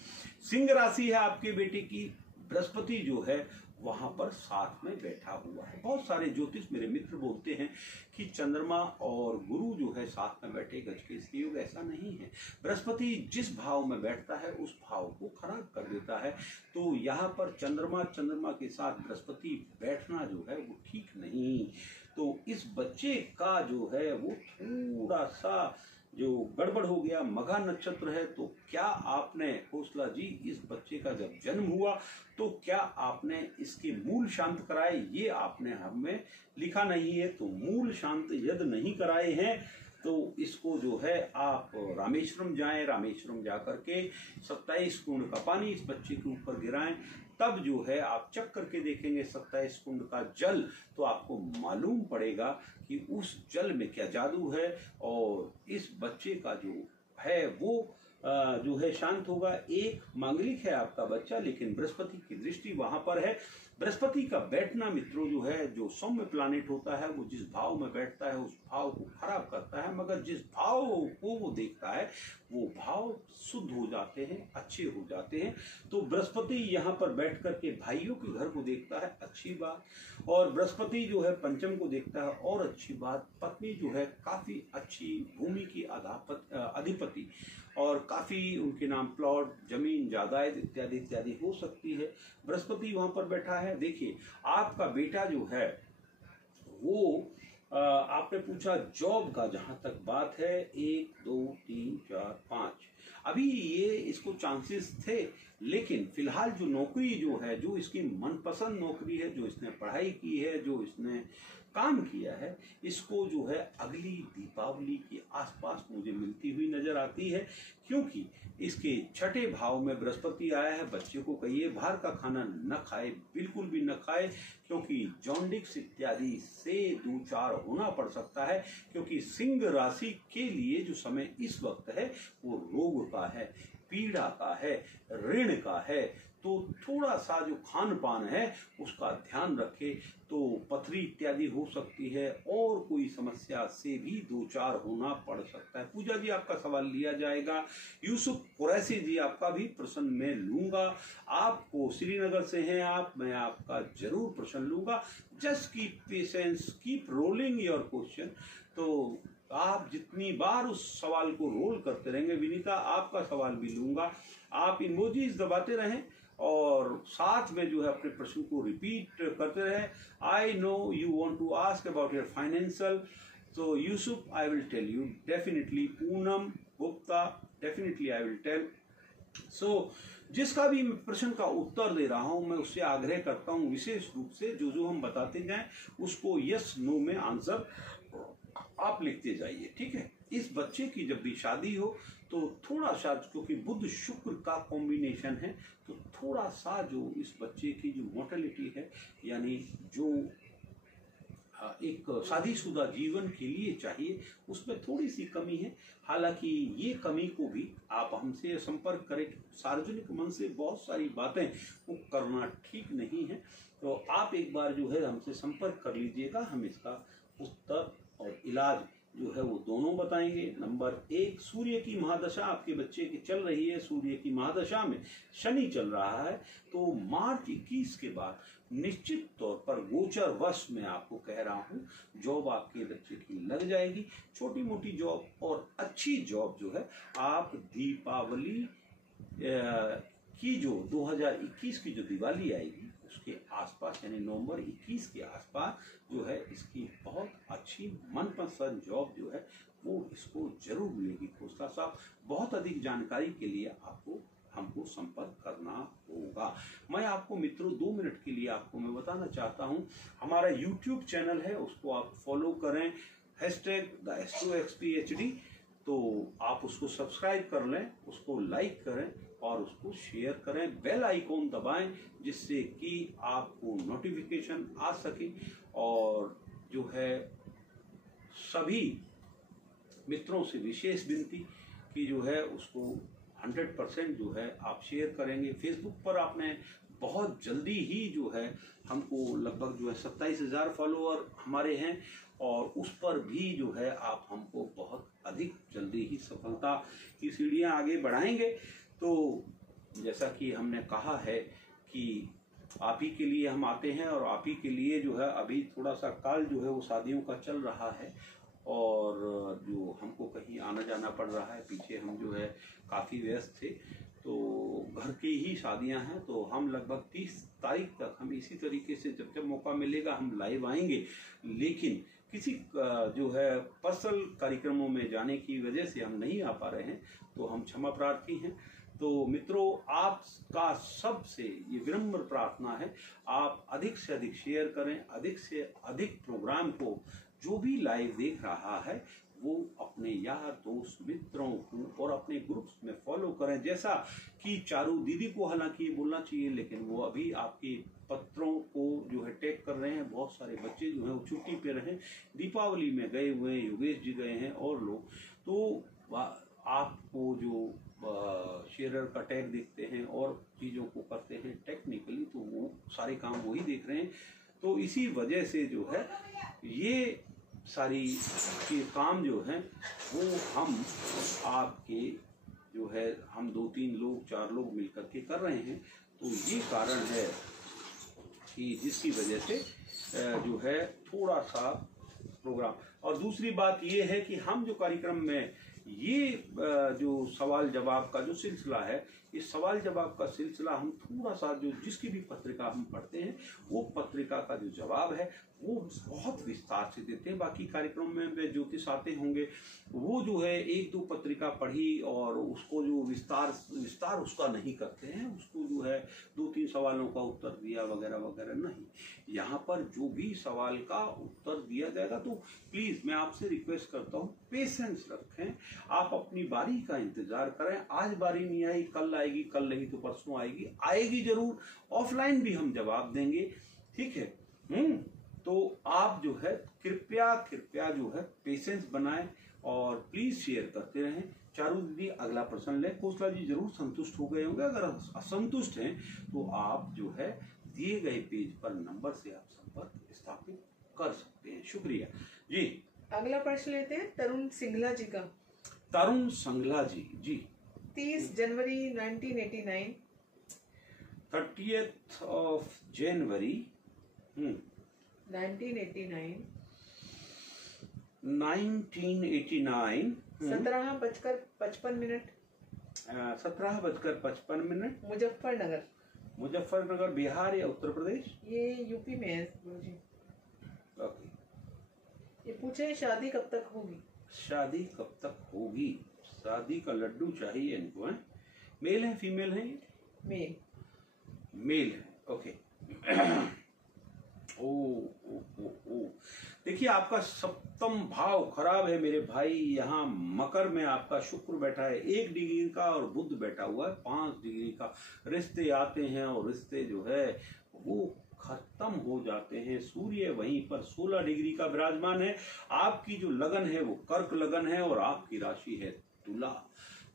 सिंह राशि है आपके बेटे की। बृहस्पति जो है वहां पर साथ में बैठा हुआ है। बहुत सारे ज्योतिष मेरे मित्र बोलते हैं कि चंद्रमा और गुरु जो है साथ में बैठे गज के इसके योग, ऐसा नहीं है। बृहस्पति जिस भाव में बैठता है उस भाव को खराब कर देता है। तो यहाँ पर चंद्रमा के साथ बृहस्पति बैठना जो है वो ठीक नहीं। तो इस बच्चे का जो है वो थोड़ा सा जो गड़बड़ हो गया। मघा नक्षत्र है। तो क्या आपने खोसला जी इस बच्चे का जब जन्म हुआ तो क्या आपने इसके मूल शांत कराए? ये आपने हमें लिखा नहीं है। तो मूल शांत यदि नहीं कराए हैं तो इसको जो है आप रामेश्वरम जाएं। रामेश्वरम जाकर के 27 कुंड का पानी इस बच्चे के ऊपर गिराएं। तब जो है आप चेक करके देखेंगे 27 कुंड का जल, तो आपको मालूम पड़ेगा कि उस जल में क्या जादू है। और इस बच्चे का जो है वो जो है शांत होगा। एक मांगलिक है आपका बच्चा, लेकिन बृहस्पति की दृष्टि वहां पर है। बृहस्पति का बैठना मित्रों जो है, जो सौम्य प्लानेट होता है, वो जिस भाव में बैठता है उस भाव को खराब करता है। मगर जिस भाव को वो देखता है वो भाव शुद्ध हो जाते हैं, अच्छे हो जाते हैं। तो बृहस्पति यहाँ पर बैठ करके भाइयों के घर को देखता है, अच्छी बात। और बृहस्पति जो है पंचम को देखता है, और अच्छी बात। पत्नी जो है काफी अच्छी भूमि की अधिपति और काफी उनके नाम प्लॉट, जमीन, जायदाद इत्यादि इत्यादि हो सकती है। बृहस्पति वहां पर बैठा है। देखिए, आपका बेटा जो है वो आपने पूछा जॉब का, जहां तक बात है 1 2 3 4 5 अभी ये इसको चांसेस थे, लेकिन फिलहाल जो नौकरी जो है, जो इसकी मनपसंद नौकरी है, जो इसने पढ़ाई की है, जो इसने काम किया है, इसको जो है अगली दीपावली के आसपास मुझे मिलती हुई नजर आती है। क्योंकि इसके 6ठे भाव में बृहस्पति आया है। बच्चे को कहिए बाहर का खाना न खाए, बिल्कुल भी न खाए, क्योंकि जॉन्डिस इत्यादि से दो चार होना पड़ सकता है। क्योंकि सिंह राशि के लिए जो समय इस वक्त है वो रोग का है, पीड़ा का है, ऋण का है। तो थोड़ा सा जो खान पान है उसका ध्यान रखे, तो पथरी इत्यादि हो सकती है, और कोई समस्या से भी दो चार होना पड़ सकता है। पूजा जी आपका सवाल लिया जाएगा। यूसुफ कुरैशी जी आपका भी प्रश्न मैं लूंगा। आपको श्रीनगर से हैं आप, मैं आपका जरूर प्रश्न लूंगा। Just keep patience, keep rolling your question. तो आप जितनी बार उस सवाल को रोल करते रहेंगे, विनीता आपका सवाल भी लूंगा। आप इमोजीज दबाते रहें और साथ में जो है अपने प्रश्न को रिपीट करते रहे। I know you want to ask about your financial, तो Yusuf I will tell you definitely. Poonam Gupta definitely I will tell. So जिसका भी मैं प्रश्न का उत्तर दे रहा हूं मैं उससे आग्रह करता हूं विशेष रूप से जो हम बताते जाएं उसको यस नो में आंसर आप लिखते जाइए, ठीक है। इस बच्चे की जब भी शादी हो तो थोड़ा सा, क्योंकि बुध शुक्र का कॉम्बिनेशन है, तो थोड़ा सा जो इस बच्चे की जो मोर्टेलिटी है, यानी जो एक शादीशुदा जीवन के लिए चाहिए, उसमें थोड़ी सी कमी है। हालांकि ये कमी को भी आप हमसे संपर्क करें। सार्वजनिक मन से बहुत सारी बातें वो करना ठीक नहीं है, तो आप एक बार जो है हमसे संपर्क कर लीजिएगा। हम इसका उत्तर और इलाज जो है वो दोनों बताएंगे। नंबर 1, सूर्य की महादशा आपके बच्चे की चल रही है। सूर्य की महादशा में शनि चल रहा है, तो मार्च 21 के बाद निश्चित तौर पर गोचर वश में आपको कह रहा हूं जॉब आपके बच्चे की लग जाएगी। छोटी मोटी जॉब और अच्छी जॉब जो है आप दीपावली की जो 2021 की जो दिवाली आएगी उसके आसपास, यानी नवंबर 21 के आसपास जो है इसकी बहुत अच्छी मनपसंद जॉब जो है वो इसको जरूर मिलेगी। खोसला साहब, बहुत अधिक जानकारी के लिए आपको हमको संपर्क करना होगा। मैं आपको मित्रों 2 मिनट के लिए आपको मैं बताना चाहता हूं, हमारा YouTube चैनल है, उसको आप फॉलो करें, #TheAstroXPHD, तो आप उसको सब्सक्राइब कर लें, उसको लाइक करें और उसको शेयर करें। बेल आइकॉन दबाएं जिससे कि आपको नोटिफिकेशन आ सके। और जो है सभी मित्रों से विशेष विनती कि जो है उसको 100% जो है आप शेयर करेंगे। फेसबुक पर आपने बहुत जल्दी ही जो है हमको लगभग जो है 27,000 फॉलोअर हमारे हैं, और उस पर भी जो है आप हमको बहुत अधिक जल्दी ही सफलता की सीढ़ियां आगे बढ़ाएंगे। तो जैसा कि हमने कहा है कि आप ही के लिए हम आते हैं, और आप ही के लिए जो है अभी थोड़ा सा काल जो है वो शादियों का चल रहा है, और जो हमको कहीं आना जाना पड़ रहा है। पीछे हम जो है काफ़ी व्यस्त थे, तो घर की ही शादियां हैं, तो हम लगभग 30 तारीख तक हम इसी तरीके से जब जब मौका मिलेगा हम लाइव आएंगे। लेकिन किसी जो है पर्सनल कार्यक्रमों में जाने की वजह से हम नहीं आ पा रहे हैं, तो हम क्षमा प्रार्थी हैं। तो मित्रों, आपका सबसे ये विनम्र प्रार्थना है, आप अधिक से अधिक शेयर करें, अधिक से अधिक प्रोग्राम को जो भी लाइव देख रहा है वो अपने यार दोस्त मित्रों को और अपने ग्रुप्स में फॉलो करें। जैसा कि चारू दीदी को हालांकि ये बोलना चाहिए, लेकिन वो अभी आपके पत्रों को जो है टैग कर रहे हैं। बहुत सारे बच्चे जो हैं वो छुट्टी पे रहे, दीपावली में गए हुए हैं, योगेश जी गए हैं और लोग, तो आपको जो शेयरर का टैग देखते हैं और चीज़ों को करते हैं टेक्निकली, तो वो सारे काम वही देख रहे हैं। तो इसी वजह से जो है ये सारी काम जो है वो हम आपके जो है हम 2-3 लोग 4 लोग मिलकर के कर रहे हैं। तो ये कारण है कि जिसकी वजह से जो है थोड़ा सा प्रोग्राम। और दूसरी बात ये है कि हम जो कार्यक्रम में ये जो सवाल जवाब का जो सिलसिला है, इस सवाल जवाब का सिलसिला हम थोड़ा सा जो जिसकी भी पत्रिका हम पढ़ते हैं वो पत्रिका का जो जवाब है वो बहुत विस्तार से देते हैं। बाकी कार्यक्रम में ज्योतिष आते होंगे, वो जो है 1-2 पत्रिका पढ़ी और उसको जो विस्तार उसका नहीं करते हैं, उसको जो है 2-3 सवालों का उत्तर दिया वगैरह वगैरह नहीं। यहाँ पर जो भी सवाल का उत्तर दिया जाएगा, तो प्लीज मैं आपसे रिक्वेस्ट करता हूँ पेशेंस रखें, आप अपनी बारी का इंतजार करें। आज बारी नहीं आई कल आएगी, कल नहीं तो परसों आएगी, आएगी जरूर। ऑफलाइन भी हम जवाब देंगे, ठीक है। तो आप जो है कृपया जो है पेशेंस बनाएं और प्लीज शेयर करते रहें। चारू दीदी अगला प्रश्न ले। खोसला जी जरूर संतुष्ट हो गए होंगे, अगर असंतुष्ट हैं तो आप जो है दिए गए पेज पर नंबर से आप संपर्क स्थापित कर सकते हैं। शुक्रिया जी। अगला प्रश्न लेते हैं तरुण सिंघला जी का। तरुण सिंघला जी 30 जनवरी 1989। 30th of January 1989। 1989 17:55। 17:55। Muzaffarnagar, Bihar या उत्तर प्रदेश? ये यूपी में है गुरुजी। ओके। ये पूछे शादी कब तक होगी? शादी कब तक होगी? शादी का लड्डू चाहिए इनको, है? मेल है फीमेल है? मेल। मेल है, ओके। ओ ओ ओ ओ देखिए, आपका सप्तम भाव खराब है मेरे भाई। यहाँ मकर में आपका शुक्र बैठा है 1 डिग्री का और बुध बैठा हुआ है 5 डिग्री का। रिश्ते आते हैं और रिश्ते जो है वो खत्म हो जाते हैं। सूर्य वहीं पर 16 डिग्री का विराजमान है। आपकी जो लगन है वो कर्क लगन है और आपकी राशि है तुला।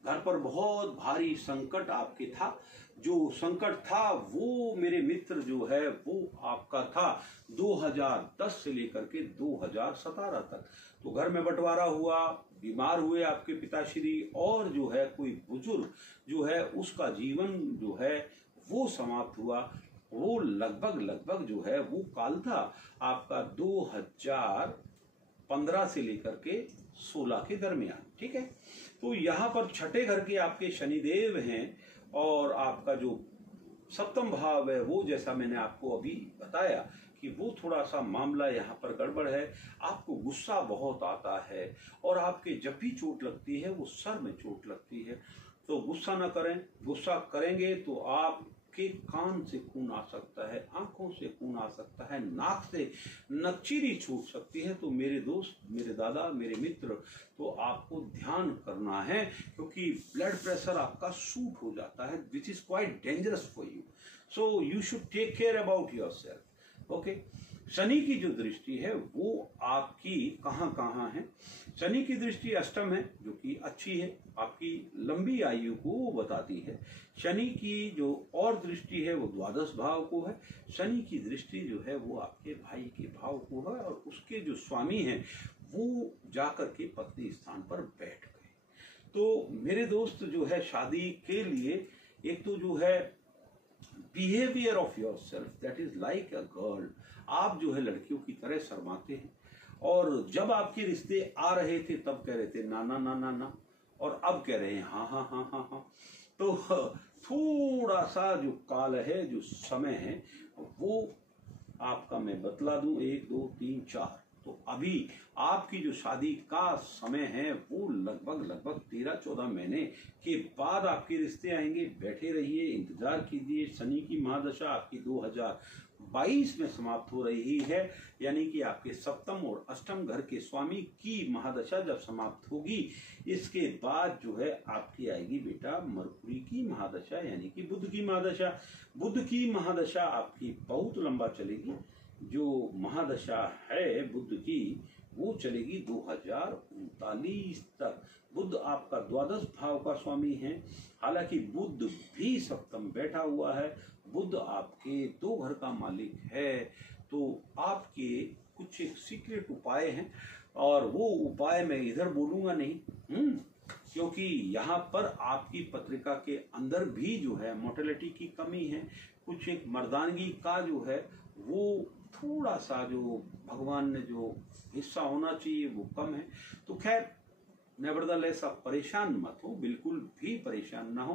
घर पर बहुत भारी संकट आपके था। जो संकट था वो मेरे मित्र जो है वो आपका था 2010 से लेकर के 2017 तक। तो घर में बंटवारा हुआ, बीमार हुए आपके पिताश्री, और जो है कोई बुजुर्ग जो है उसका जीवन जो है वो समाप्त हुआ। वो लगभग जो है वो काल था आपका 2015 से लेकर के 16 के दरमियान, ठीक है। तो यहाँ पर छठे घर के आपके शनिदेव हैं और आपका जो सप्तम भाव है वो, जैसा मैंने आपको अभी बताया कि वो थोड़ा सा मामला यहाँ पर गड़बड़ है। आपको गुस्सा बहुत आता है और आपके जब भी चोट लगती है वो सर में चोट लगती है। तो गुस्सा ना करें। गुस्सा करेंगे तो आपके कान से खून आ सकता है, आंखों से खून आ सकता है, नाक से नक्चीरी छूट सकती है। तो मेरे दोस्त, मेरे दादा, मेरे मित्र, तो आपको ध्यान करना है क्योंकि ब्लड प्रेशर आपका शूट हो जाता है, which is quite dangerous for you. So you should take care about yourself, okay. Shani की जो दृष्टि है वो आपकी कहाँ है। शनि की दृष्टि अष्टम है जो कि अच्छी है, आपकी लंबी आयु को वो बताती है। शनि की जो और दृष्टि है वो द्वादश भाव को है। शनि की दृष्टि जो है वो आपके भाई के भाव को है और उसके जो स्वामी हैं वो जाकर के पत्नी स्थान पर बैठ गए। तो मेरे दोस्त जो है शादी के लिए एक तो जो है behaviour of your self, that is like a girl. आप जो है लड़कियों की तरह शर्माते हैं और जब आपके रिश्ते आ रहे थे तब कह रहे थे ना ना ना ना ना, और अब कह रहे हैं हाँ हाँ हाँ हाँ हाँ। तो थोड़ा सा जो काल है, जो समय है वो आपका मैं बतला दूं, 1 2 3 4। तो अभी आपकी जो शादी का समय है वो लगभग 13-14 महीने के बाद आपके रिश्ते आएंगे। बैठे रहिए, इंतजार कीजिए। शनि की महादशा आपकी 2022 में समाप्त हो रही है, यानी कि आपके सप्तम और अष्टम घर के स्वामी की महादशा जब समाप्त होगी इसके बाद जो है आपकी आएगी बेटा मरकुरी की महादशा, यानी कि बुध की महादशा। बुध की महादशा आपकी बहुत लंबा चलेगी। जो महादशा है बुध की वो चलेगी 2039 तक। बुध आपका द्वादश भाव का स्वामी है। हालांकि बुध भी सप्तम बैठा हुआ है। बुध आपके 2 घर का मालिक है। तो आपके कुछ एक सीक्रेट उपाय हैं और वो उपाय मैं इधर बोलूंगा नहीं, क्योंकि यहाँ पर आपकी पत्रिका के अंदर भी जो है मोर्टेलिटी की कमी है। कुछ एक मर्दानगी का जो है वो थोड़ा सा जो भगवान ने जो हिस्सा होना चाहिए वो कम है। तो खैर नेवरदलेस आप परेशान मत हो, बिल्कुल भी परेशान ना हो।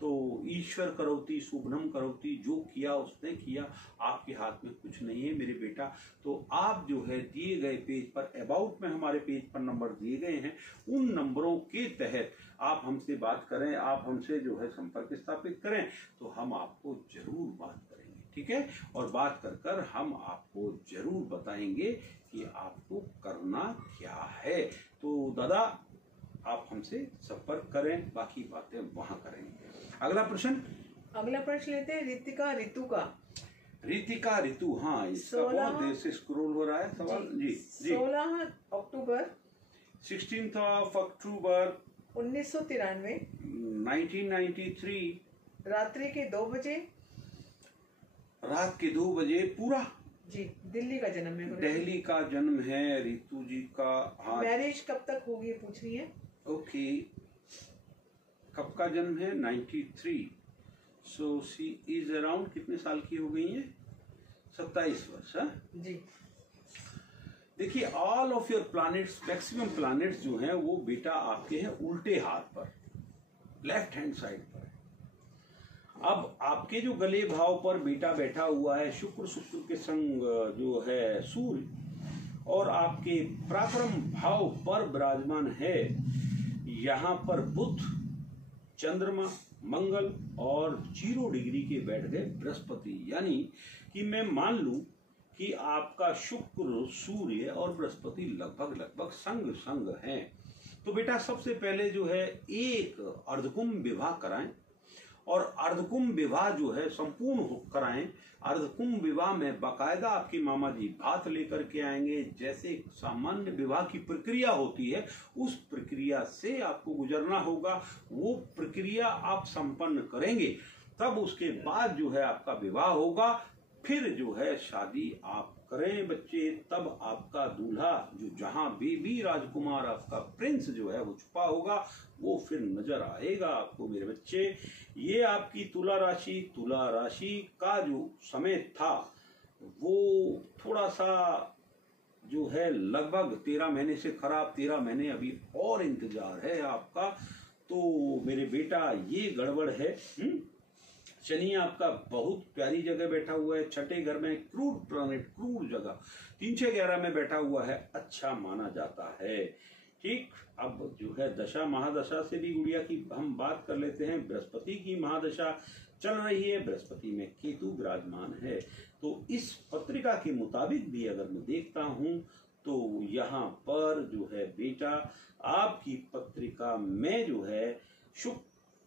तो ईश्वर करोति शुभनम करोति, जो किया उसने किया, आपके हाथ में कुछ नहीं है मेरे बेटा। तो आप जो है दिए गए पेज पर, अबाउट में हमारे पेज पर नंबर दिए गए हैं, उन नंबरों के तहत आप हमसे बात करें, आप हमसे जो है संपर्क स्थापित करें तो हम आपको जरूर बात करेंगे, ठीक है। और बात कर कर हम आपको जरूर बताएंगे कि आपको करना क्या है। तो दादा आप हमसे संपर्क करें, बाकी बातें वहां करेंगे। अगला प्रश्न लेते हैं ऋतिका ऋतु का। ऋतिका ऋतु, हाँ इसका बहुत देर से स्क्रॉल हो रहा है सवाल जी। 16 अक्टूबर 16th of October 1993 रात्रि के 2 बजे, रात के 2 बजे पूरा जी। दिल्ली का जन्म है, दिल्ली का जन्म है ऋतु जी का। हाँ, मैरिज कब तक होगी पूछ रही है। ओके, कब का जन्म है? 93। सो शी इज अराउंड कितने साल की हो गई है? 27 वर्ष। जी। देखिए all of your planets, maximum planets जो हैं वो बेटा आपके हैं उल्टे हाथ पर, लेफ्ट हैंड साइड पर। अब आपके जो गले भाव पर बेटा बैठा हुआ है शुक्र, शुक्र के संग जो है सूर्य, और आपके पराक्रम भाव पर विराजमान है यहाँ पर बुध, चंद्रमा मंगल और 0 डिग्री के बैठ गए बृहस्पति। यानी कि मैं मान लूं कि आपका शुक्र, सूर्य और बृहस्पति लगभग संग संग हैं। तो बेटा सबसे पहले जो है एक अर्धकुंभ विवाह कराएं, और अर्धकुंभ विवाह जो है संपूर्ण कराएं। अर्धकुंभ विवाह में बाकायदा आपके मामा जी भात लेकर के आएंगे। जैसे सामान्य विवाह की प्रक्रिया होती है उस प्रक्रिया से आपको गुजरना होगा। वो प्रक्रिया आप संपन्न करेंगे, तब उसके बाद जो है आपका विवाह होगा। फिर जो है शादी आप करें बच्चे, तब आपका दूल्हा जो जहां भी राजकुमार आपका प्रिंस जो है वो छुपा होगा, वो फिर नजर आएगा आपको मेरे बच्चे। ये आपकी तुला राशि का जो समय था वो थोड़ा सा जो है लगभग 13 महीने से खराब, 13 महीने अभी और इंतजार है आपका। तो मेरे बेटा ये गड़बड़ है। शनि आपका बहुत प्यारी जगह बैठा हुआ है, छठे घर में, क्रूर प्लैनेट, क्रूर जगह 3-6-11 में बैठा हुआ है, अच्छा माना जाता है। ठीक, अब जो है दशा महादशा से भी गुड़िया की हम बात कर लेते हैं। बृहस्पति की महादशा चल रही है, बृहस्पति में केतु विराजमान है। तो इस पत्रिका के मुताबिक भी अगर मैं देखता हूं तो यहाँ पर जो है बेटा आपकी पत्रिका में जो है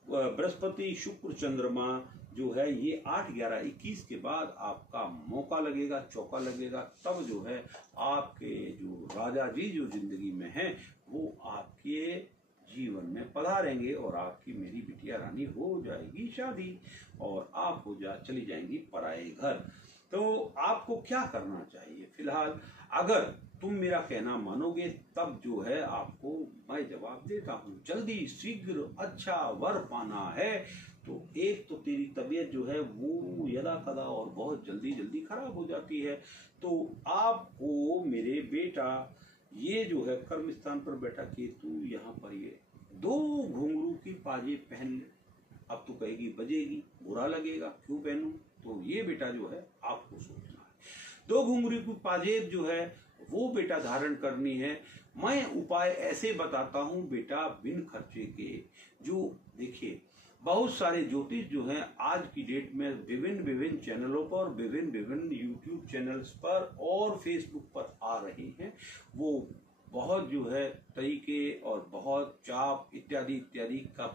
बृहस्पति, शुक्र, चंद्रमा जो है ये 8-11-21 के बाद आपका मौका लगेगा, चौका लगेगा। तब जो है आपके जो राजा जी जो जिंदगी में हैं वो आपके जीवन में पधारेंगे और आपकी मेरी बिटिया रानी हो जाएगी शादी और आप चली जाएंगी पराए घर। तो आपको क्या करना चाहिए फिलहाल, अगर तुम मेरा कहना मानोगे तब जो है आपको मैं जवाब देता हूँ। जल्दी शीघ्र अच्छा वर पाना है तो एक तो तेरी तबीयत जो है वो यदा कदा और बहुत जल्दी खराब हो जाती है। तो आपको मेरे बेटा ये जो है कर्म स्थान पर बैठा केतु, यहाँ पर ये 2 घुंघरू की पाजेब पहन ले। अब तो कहेगी बजेगी, बुरा लगेगा, क्यों पहनूं? तो ये बेटा जो है आपको सोचना है। 2 घुंघरू की पाजेब जो है वो बेटा धारण करनी है। मैं उपाय ऐसे बताता हूं बेटा बिन खर्चे के। जो देखिए बहुत सारे ज्योतिष जो हैं आज की डेट में विभिन्न चैनलों पर, विभिन्न यूट्यूब चैनल्स पर और फेसबुक पर आ रहे हैं। वो बहुत जो है तरीके और बहुत चाप इत्यादि का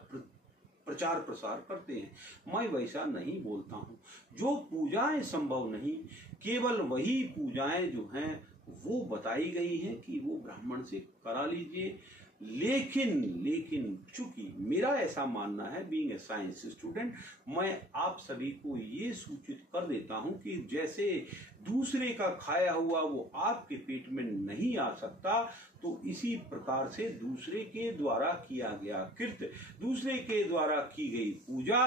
प्रचार प्रसार करते हैं। मैं वैसा नहीं बोलता हूँ। जो पूजाएं संभव नहीं, केवल वही पूजाएं जो हैं वो बताई गई हैं कि वो ब्राह्मण से करा लीजिए। लेकिन चूंकि मेरा ऐसा मानना है, बीइंग ए साइंस स्टूडेंट, मैं आप सभी को ये सूचित कर देता हूं कि जैसे दूसरे का खाया हुआ वो आपके पेट में नहीं आ सकता, तो इसी प्रकार से दूसरे के द्वारा किया गया कृत्य, दूसरे के द्वारा की गई पूजा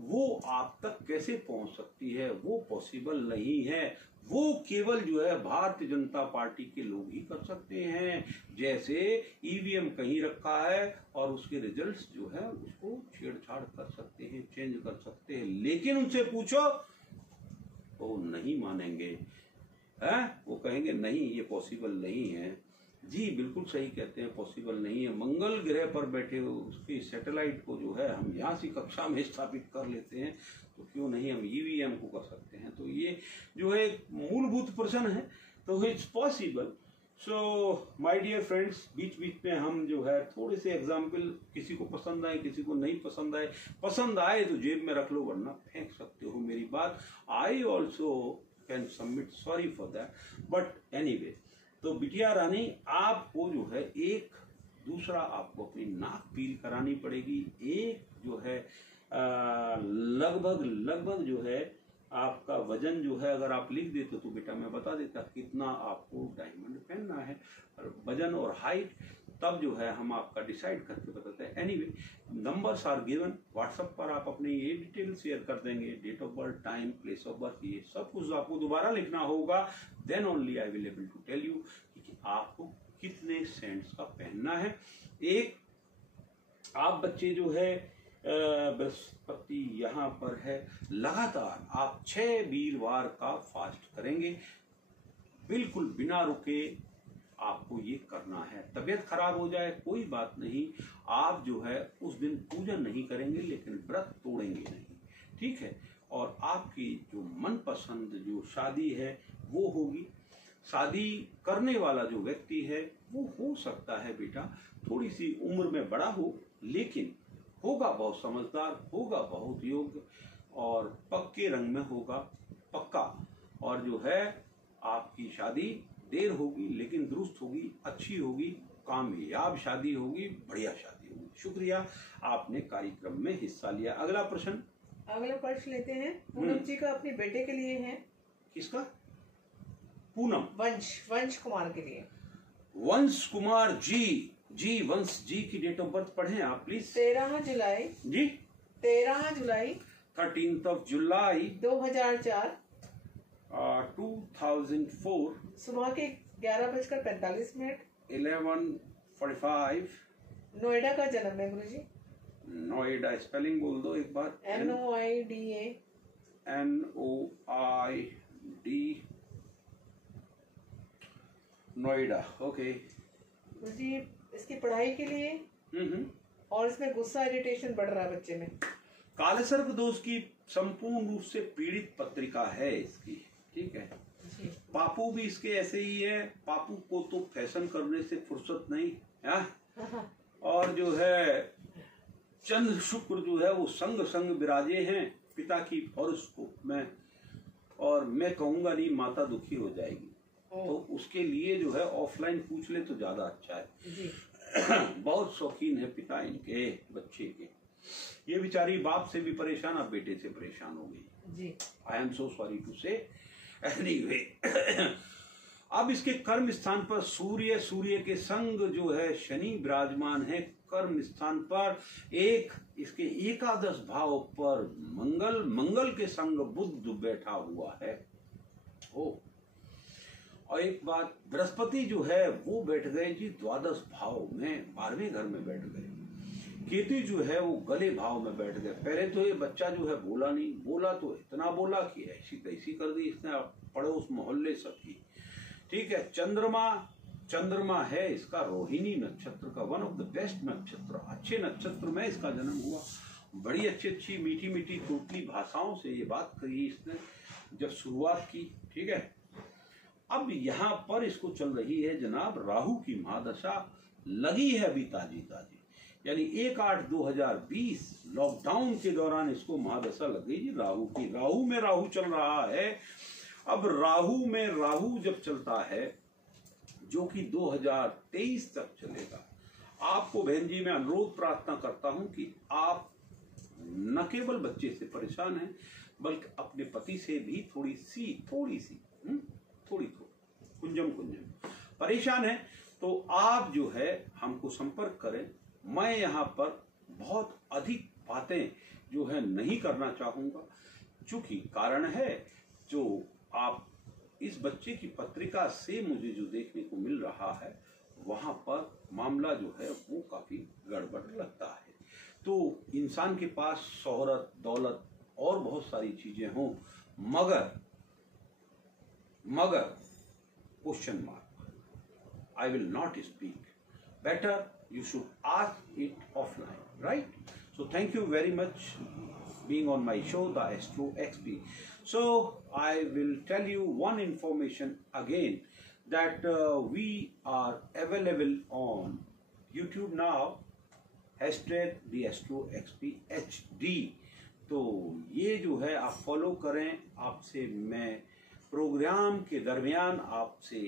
वो आप तक कैसे पहुंच सकती है? वो पॉसिबल नहीं है। वो केवल जो है भारतीय जनता पार्टी के लोग ही कर सकते हैं। जैसे ईवीएम कहीं रखा है और उसके रिजल्ट्स जो है उसको छेड़छाड़ कर सकते हैं, चेंज कर सकते हैं, लेकिन उनसे पूछो वो नहीं मानेंगे, हैं? वो कहेंगे नहीं ये पॉसिबल नहीं है। जी बिल्कुल सही कहते हैं, पॉसिबल नहीं है। मंगल ग्रह पर बैठे उसके सैटेलाइट को जो है हम यहाँ से कक्षा में स्थापित कर लेते हैं, तो क्यों नहीं हम ईवीएम को कर सकते हैं। तो ये जो है मूलभूत प्रश्न है, तो it's possible. So my dear friends, बीच बीच में हम जो है थोड़े से एग्जाम्पल, किसी को पसंद आए किसी को नहीं पसंद आए, पसंद आए तो जेब में रख लो वरना फेंक सकते हो। मेरी बात I also can submit, sorry for that, but anyway. तो बिटिया रानी आपको जो है एक दूसरा आपको अपनी नाक पील करानी पड़ेगी। एक जो है लगभग जो है आपका वजन जो है अगर आप लिख देते तो बेटा मैं बता देता कितना आपको डायमंड पहनना है, और वजन और हाइट, तब जो है हम आपका डिसाइड करके बताते हैं। Anyway numbers are given, WhatsApp पर आप अपने ये डिटेल शेयर कर देंगे, date of birth, time, place of birth, ये सब कुछ आपको दोबारा लिखना होगा। Then only I will able to tell you कि आपको कितने सेंट्स का पहनना है। एक आप बच्चे जो है बृहस्पति यहाँ पर है, लगातार आप 6 वीरवार का फास्ट करेंगे, बिल्कुल बिना रुके आपको ये करना है। तबीयत खराब हो जाए कोई बात नहीं, आप जो है उस दिन पूजन नहीं करेंगे लेकिन व्रत तोड़ेंगे नहीं, ठीक है। और आपकी जो मनपसंद जो शादी है वो होगी। शादी करने वाला जो व्यक्ति है वो हो सकता है बेटा थोड़ी सी उम्र में बड़ा हो, लेकिन होगा बहुत समझदार, होगा बहुत योग्य और पक्के रंग में होगा, पक्का। और जो है आपकी शादी देर होगी लेकिन दुरुस्त होगी, अच्छी होगी, कामयाब शादी होगी, बढ़िया शादी होगी। शुक्रिया, आपने कार्यक्रम में हिस्सा लिया। अगला प्रश्न लेते हैं। पूनम जी का अपने बेटे के लिए है। किसका? पूनम? वंश कुमार के लिए। वंश कुमार जी वंश जी की डेट ऑफ बर्थ पढ़ें आप प्लीज। 13 जुलाई जी 13 जुलाई 13 जुलाई 2004 2004 सुबह के 11:45 11:45 नोएडा का जन्म है गुरुजी। नोएडा स्पेलिंग बोल दो एक बार। NOIDA NOID नोएडा, ओके गुरुजी। इसकी पढ़ाई के लिए और इसमें गुस्सा इरिटेशन बढ़ रहा है बच्चे में। काले सर्प दोष की संपूर्ण रूप से पीड़ित पत्रिका है इसकी, ठीक है। पापू भी इसके ऐसे ही है। पापू को तो फैशन करने से फुर्सत नहीं है। और जो है चंद्र शुक्र जो है वो संग संग विराजे हैं पिता की हॉरोस्कोप में, और मैं कहूंगा नहीं माता दुखी हो जाएगी, तो उसके लिए जो है ऑफलाइन पूछ ले तो ज्यादा अच्छा है जी। बहुत शौकीन है पिता इनके बच्चे के। ये बेचारी बाप से भी परेशान, अब बेटे से परेशान हो गई जी। I am so sorry to say. Anyway अब इसके कर्म स्थान पर सूर्य के संग जो है शनि विराजमान है। कर्म स्थान पर इसके एकादश भाव पर मंगल के संग बुध बैठा हुआ है। और एक बात, बृहस्पति जो है वो बैठ गए जी द्वादश भाव में, 12वें घर में बैठ गए। केतु जो है वो गले भाव में बैठ गए। पहले तो ये बच्चा जो है बोला नहीं, बोला तो इतना बोला कि ऐसी तैसी कर दी इसने पड़ोस मोहल्ले सबकी, ठीक है। चंद्रमा है इसका रोहिणी नक्षत्र का, वन ऑफ द बेस्ट नक्षत्र, अच्छे नक्षत्र में इसका जन्म हुआ। बड़ी अच्छी मीठी मीठी तोतली भाषाओं से ये बात कही इसने जब शुरुआत की, ठीक है। अब यहाँ पर इसको चल रही है जनाब राहु की महादशा, लगी है अभी ताजी, यानी 1/8/2020 लॉकडाउन के दौरान इसको महादशा लग गई जी राहु की। राहु में राहु चल रहा है। अब राहु में राहु जब चलता है जो कि 2023 तक चलेगा, आपको बहन जी मैं अनुरोध प्रार्थना करता हूं कि आप न केवल बच्चे से परेशान हैं बल्कि अपने पति से भी थोड़ी कुंजम परेशान है, तो आप जो है हमको संपर्क करें। मैं यहाँ पर बहुत अधिक बातें जो है नहीं करना चाहूंगा, चूंकि कारण है जो आप इस बच्चे की पत्रिका से मुझे जो देखने को मिल रहा है वहां पर मामला जो है वो काफी गड़बड़ लगता है। तो इंसान के पास शोहरत, दौलत और बहुत सारी चीजें हों, मगर question mark, I will not speak, better you should ask it offline, right? So thank you very much being on my show, the Astro XP. So I will tell you one information again, that we are available on YouTube now, #the Astro XP HD. तो ये जो है आप follow करें। आपसे मैं programme के दरमियान आपसे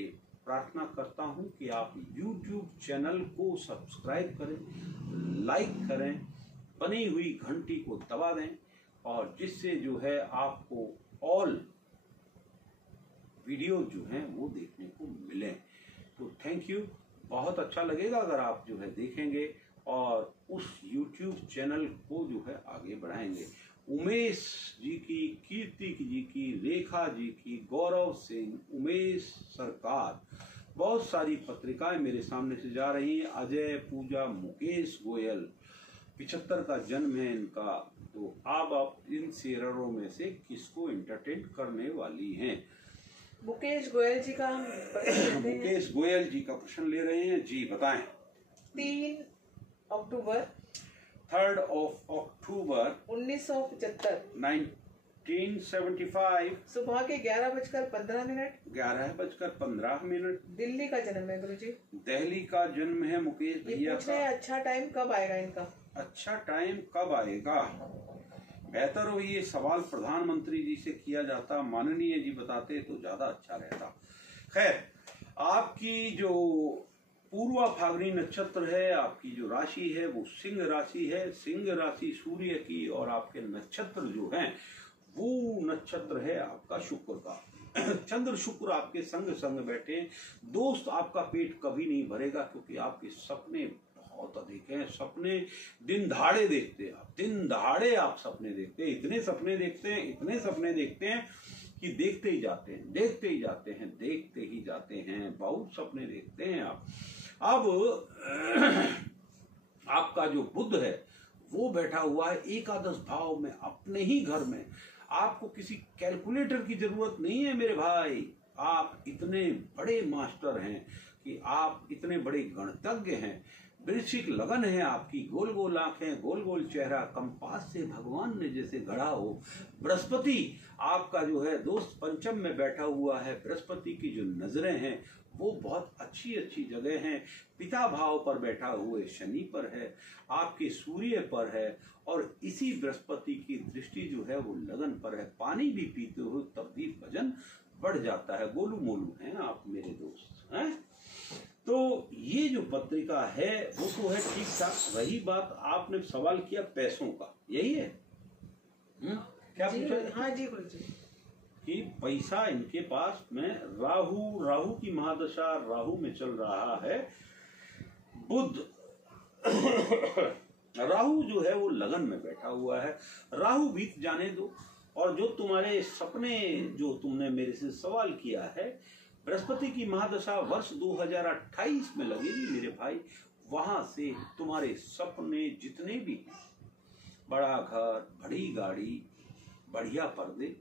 प्रार्थना करता हूं कि आप YouTube चैनल को सब्सक्राइब करें, लाइक करें, बनी हुई घंटी को दबा दें, और जिससे जो है आपको ऑल वीडियो जो हैं वो देखने को मिलें। तो थैंक यू, बहुत अच्छा लगेगा अगर आप जो है देखेंगे और उस YouTube चैनल को जो है आगे बढ़ाएंगे। उमेश जी की, कीर्ति जी की, रेखा जी की, गौरव सिंह, उमेश सरकार, बहुत सारी पत्रिकाएं मेरे सामने से जा रही हैं। अजय, पूजा, मुकेश गोयल, 75 का जन्म है इनका। तो अब आप इन शेयरों में से किसको एंटरटेन करने वाली हैं? मुकेश गोयल जी का हम प्रश्न लेते हैं। मुकेश गोयल जी का प्रश्न ले रहे हैं जी, बताएं। 3 अक्टूबर 3 अक्टूबर 1975 1975 सुबह के 11:15 11:15 दिल्ली का जन्म है गुरुजी। दिल्ली का जन्म है मुकेश ये भैया पूछ रहे का। हैं अच्छा टाइम कब आएगा इनका। अच्छा टाइम कब आएगा? बेहतर हो ये सवाल प्रधानमंत्री जी से किया जाता, माननीय जी बताते तो ज्यादा अच्छा रहता। खैर, आपकी जो पूर्वा फाल्गुनी नक्षत्र है, आपकी जो राशि है वो सिंह राशि है। सिंह राशि सूर्य की, और आपके नक्षत्र जो हैं वो नक्षत्र है आपका शुक्र का। चंद्र शुक्र आपके संग संग बैठे। दोस्त, आपका पेट कभी नहीं भरेगा, क्योंकि आपके सपने बहुत अधिक हैं। सपने दिन दहाड़े देखते हैं आप, दिन दहाड़े आप सपने देखते हैं। इतने सपने देखते हैं, इतने सपने देखते हैं कि देखते ही जाते हैं, देखते ही जाते हैं, देखते ही जाते हैं। बहुत सपने देखते हैं आप। अब आपका जो बुध है वो बैठा हुआ है एकादश भाव में, अपने ही घर में। आपको किसी कैलकुलेटर की जरूरत नहीं है मेरे भाई। आप इतने बड़े मास्टर हैं कि आप इतने बड़े गणितज्ञ हैं। वृश्चिक लगन है आपकी, गोल गोल आंखें, गोल गोल चेहरा, कंपास से भगवान ने जैसे गढ़ा हो। बृहस्पति आपका जो है दोस्त पंचम में बैठा हुआ है। बृहस्पति की जो नजरें हैं वो बहुत अच्छी अच्छी जगह हैं। पिता भाव पर बैठा हुए शनि पर है, आपके सूर्य पर है, और इसी बृहस्पति की दृष्टि जो है वो लगन पर है। पानी भी पीते हो तब भी वजन बढ़ जाता है। गोलू मोलू हैं आप मेरे दोस्त हैं। तो ये जो पत्रिका है वो तो है ठीक ठाक। रही बात, आपने सवाल किया पैसों का, यही है क्या पूछा? हाँ जी गुरु जी। कि पैसा इनके पास में राहु की महादशा राहु में चल रहा है। बुध राहु जो है वो लगन में बैठा हुआ है। राहु बीत जाने दो, और जो तुम्हारे सपने जो तुमने मेरे से सवाल किया है, बृहस्पति की महादशा वर्ष 2028 में लगेगी मेरे भाई। वहां से तुम्हारे सपने जितने भी, बड़ा घर, बड़ी गाड़ी, बढ़िया पर्दे,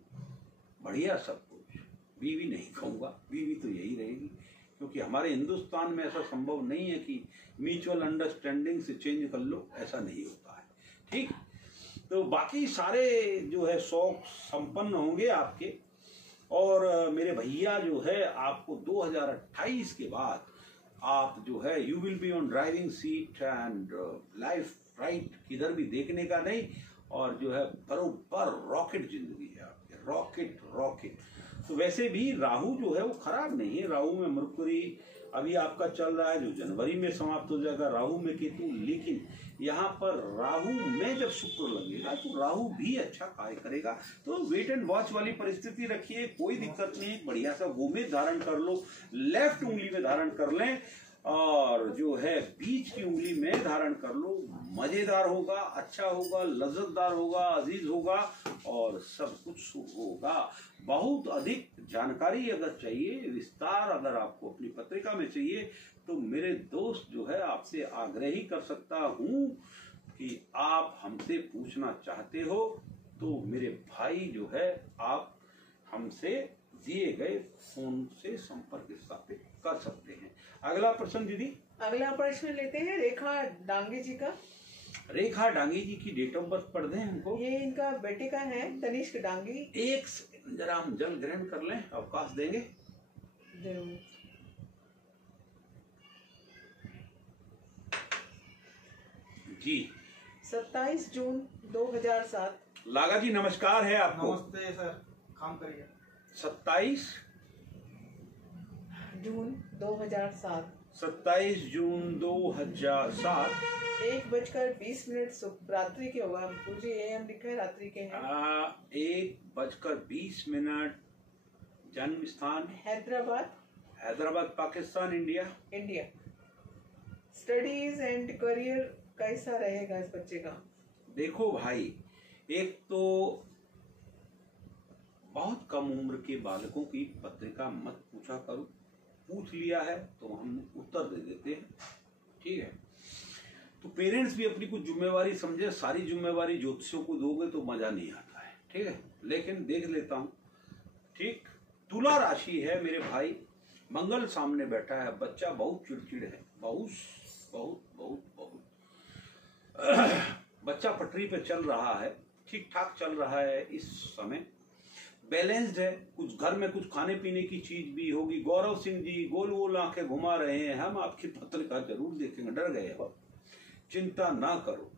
बढ़िया सब कुछ, बीवी नहीं कहूंगा, बीवी तो यही रहेगी, क्योंकि हमारे हिंदुस्तान में ऐसा संभव नहीं है कि म्यूचुअल अंडरस्टैंडिंग से चेंज कर लो, ऐसा नहीं होता है। ठीक, तो बाकी सारे जो है शौक संपन्न होंगे आपके। और मेरे भैया जो है आपको 2028 के बाद आप जो है you will be on driving seat and life right, किधर भी देखने का नहीं, और जो है बरोबर रॉकेट जिंदगी है आपकी, रॉकेट रॉकेट। तो वैसे भी राहु जो है वो खराब नहीं है। राहु में मरकुरी अभी आपका चल रहा है जो जनवरी में समाप्त हो जाएगा, राहु में केतु। लेकिन यहाँ पर राहु में जब शुक्र लगेगा तो राहु भी अच्छा कार्य करेगा। तो वेट एंड वॉच वाली परिस्थिति रखिए, कोई दिक्कत नहीं। बढ़िया सा गोमेद धारण कर लो, लेफ्ट उंगली में धारण कर लें, और जो है बीच की उंगली में धारण कर लो। मजेदार होगा, अच्छा होगा, लज्जतदार होगा, अजीज होगा, और सब कुछ शुभ होगा। बहुत अधिक जानकारी अगर चाहिए, विस्तार अगर आपको अपनी पत्रिका में चाहिए, तो मेरे दोस्त जो है आपसे आग्रह ही कर सकता हूं कि आप हमसे पूछना चाहते हो तो मेरे भाई जो है आप हमसे दिए गए फोन से संपर्क स्थापित कर सकते हैं। अगला प्रश्न दीदी। अगला प्रश्न लेते हैं रेखा डांगे जी का। रेखा डांगे जी की डेट ऑफ बर्थ पढ़ दें हमको। ये इनका बेटे का है, तनिष्क डांगी। एक सेकंड जरा हम जल ग्रहण कर लें, अवकाश देंगे जरूर। जी। 27 जून 2007। लागा जी नमस्कार है आपको। नमस्ते सर, काम करिए। 27 जून 2007। 27 जून 2007 1:20 रात्रि के होगा। मुझे AM लिखा है, रात्रि के हैं। 1:20 जन्म स्थान Hyderabad, Hyderabad Pakistan India. India. Studies and career कैसा रहेगा इस बच्चे का? देखो भाई, एक तो बहुत कम उम्र के बालकों की पत्रिका मत पूछा करो। पूछ लिया है तो हम उत्तर दे देते हैं, ठीक है। तो पेरेंट्स भी अपनी कुछ जिम्मेवारी समझे। सारी जिम्मेवारी ज्योतिषियों को दोगे तो मजा नहीं आता है, ठीक है। लेकिन देख लेता हूँ, ठीक। तुला राशि है मेरे भाई, मंगल सामने बैठा है, बच्चा बहुत चिड़चिड़ है, बहुत बहुत बहुत बहुत बच्चा पटरी पे चल रहा है, ठीक ठाक चल रहा है, इस समय बैलेंस्ड है, कुछ घर में कुछ खाने पीने की चीज भी होगी। गौरव सिंह जी गोल गोल आंखें घुमा रहे हैं, हम आपकी पत्रिका जरूर देखेंगे, डर गए हो, चिंता ना करो।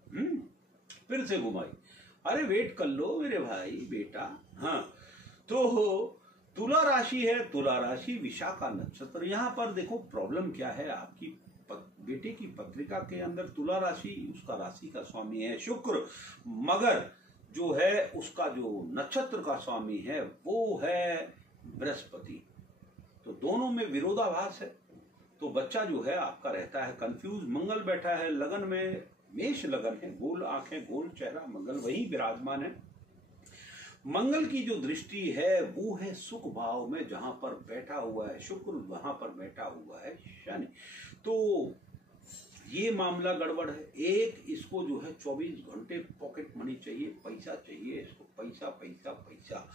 फिर से घुमाई, अरे वेट कर लो मेरे भाई बेटा। हाँ, तो तुला राशि है, तुला राशि विशाखा नक्षत्र। यहाँ पर देखो प्रॉब्लम क्या है, आपकी बेटे की पत्रिका के अंदर तुला राशि, उसका राशि का स्वामी है शुक्र, मगर जो है उसका जो नक्षत्र का स्वामी है वो है बृहस्पति। तो दोनों में विरोधाभास है, तो बच्चा जो है आपका रहता है कंफ्यूज। मंगल बैठा है लगन में, मेष लगन है, गोल आंखें गोल चेहरा, मंगल वही विराजमान है। मंगल की जो दृष्टि है वो है सुख भाव में, जहां पर बैठा हुआ है शुक्र, वहां पर बैठा हुआ है शनि। तो ये मामला गड़बड़ है। एक इसको जो है 24 घंटे पॉकेट मनी चाहिए, पैसा चाहिए इसको, पैसा पैसा पैसा।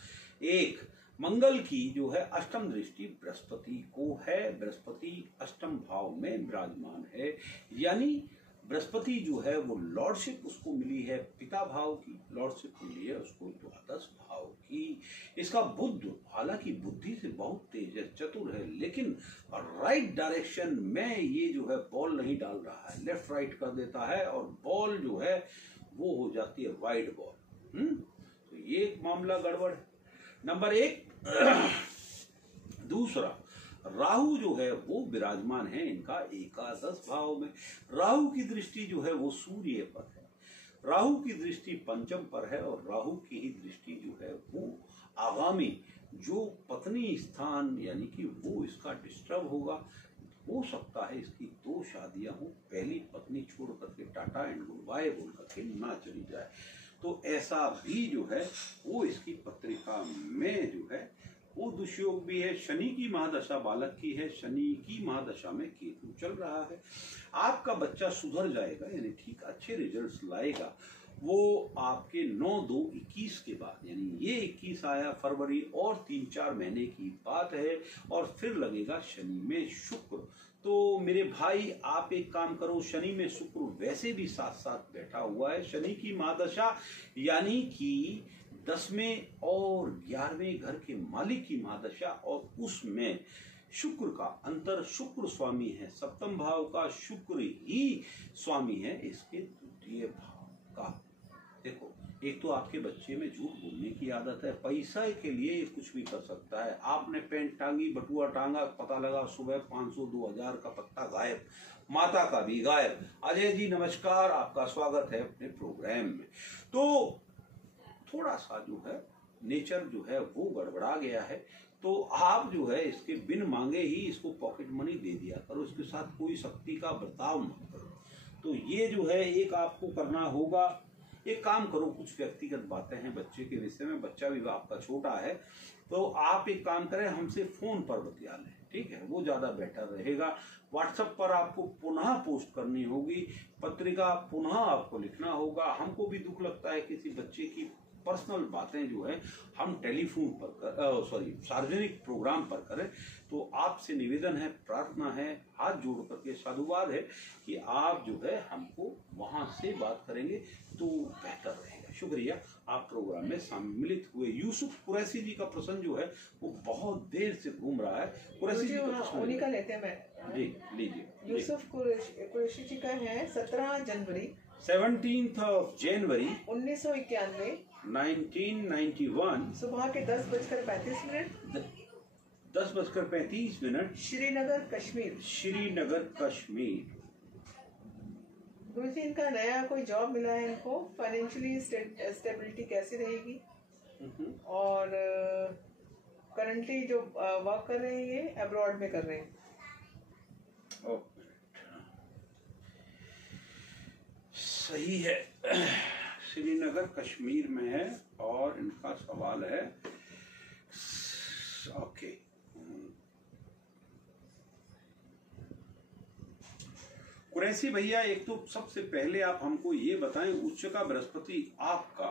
एक मंगल की जो है अष्टम दृष्टि बृहस्पति को है, बृहस्पति अष्टम भाव में विराजमान है, यानी बृहस्पति जो है वो लॉर्डशिप उसको मिली है पिता भाव की, लॉर्डशिप मिली है उसको द्वादश भाव की। इसका बुध हालांकि बुद्धि से बहुत तेज है, चतुर है, लेकिन राइट डायरेक्शन में ये जो है बॉल नहीं डाल रहा है, लेफ्ट राइट कर देता है और बॉल जो है वो हो जाती है वाइड बॉल। तो ये एक मामला गड़बड़ है, नंबर एक। दूसरा, राहु जो है वो विराजमान है इनका एकादश भाव में। राहु की दृष्टि जो है वो सूर्य पर है, राहु की दृष्टि पंचम पर है, और राहु की ही दृष्टि जो है वो आगामी जो पत्नी स्थान यानी कि वो इसका डिस्टर्ब होगा। हो सकता है इसकी 2 शादियां हो, पहली पत्नी छोड़ करके टाटा एंड गुड बाय बोल करके ना चली जाए, तो ऐसा भी जो है वो इसकी पत्रिका में जो है वो दुष्योग भी है। शनि की महादशा बालक की है, शनि की महादशा में केतु चल रहा है। आपका बच्चा सुधर जाएगा, यानी ठीक अच्छे रिजल्ट्स लाएगा, वो आपके 9/2/21 के बाद, यानी ये 21 आया फरवरी और 3-4 महीने की बात है, और फिर लगेगा शनि में शुक्र। तो मेरे भाई आप एक काम करो, शनि में शुक्र वैसे भी साथ साथ बैठा हुआ है, शनि की महादशा यानी कि 10वें और 11वें घर के मालिक की महादशा, और उसमें शुक्र का अंतर, शुक्र स्वामी है सप्तम भाव का, शुक्र ही स्वामी है इसके द्वितीय भाव का। देखो, एक तो आपके बच्चे में झूठ बोलने की आदत है, पैसा के लिए कुछ भी कर सकता है। आपने पेंट टांगी, बटुआ टांगा, पता लगा सुबह 500-2000 का पत्ता गायब, माता का भी गायब। अजय जी नमस्कार, आपका स्वागत है अपने प्रोग्राम में। तो थोड़ा सा जो है नेचर जो है वो गड़बड़ा गया है, तो आप जो है इसके बिन मांगे ही इसको पॉकेट मनी दे दिया करो, इसके साथ कोई शक्ति का बर्ताव मत करो। तो ये जो है एक आपको करना होगा। एक काम करो, कुछ व्यक्तिगत बातें हैं बच्चे के विषय में, बच्चा भी आपका छोटा है, तो आप एक काम करें, हमसे फोन पर बतिया लें, ठीक है, वो ज्यादा बेटर रहेगा। व्हाट्सएप पर आपको पुनः पोस्ट करनी होगी, पत्रिका पुनः आपको लिखना होगा। हमको भी दुख लगता है किसी बच्चे की पर्सनल बातें जो है हम टेलीफोन पर सार्वजनिक प्रोग्राम पर करें। तो आपसे निवेदन है, प्रार्थना है, हाथ जोड़ करके साधुवाद है कि आप जो है हमको वहां से बात करेंगे तो बेहतर रहेगा। शुक्रिया, आप प्रोग्राम में सम्मिलित हुए। यूसुफ कुरैशी जी का प्रश्न जो है वो बहुत देर से घूम रहा है। कुरैशी जी का प्रश्न उन्हीं का लेते हैं, मैं जी लीजिए। यूसुफ कुरैशी जी का है 17 जनवरी 17th of January 1991 1991 सुबह के 10:35 10:35 श्रीनगर कश्मीर। श्रीनगर कश्मीर। गुरुजी, इनका नया कोई जॉब मिला है इनको, फाइनेंशियली स्टेबिलिटी कैसी रहेगी, और करंटली जो वर्क कर रहे हैं ये अब्रॉड में कर रहे हैं। सही है, श्रीनगर कश्मीर में है, और इनका सवाल है ओके। कुरैशी भैया, एक तो सबसे पहले आप हमको ये बताएं, उच्च का बृहस्पति आपका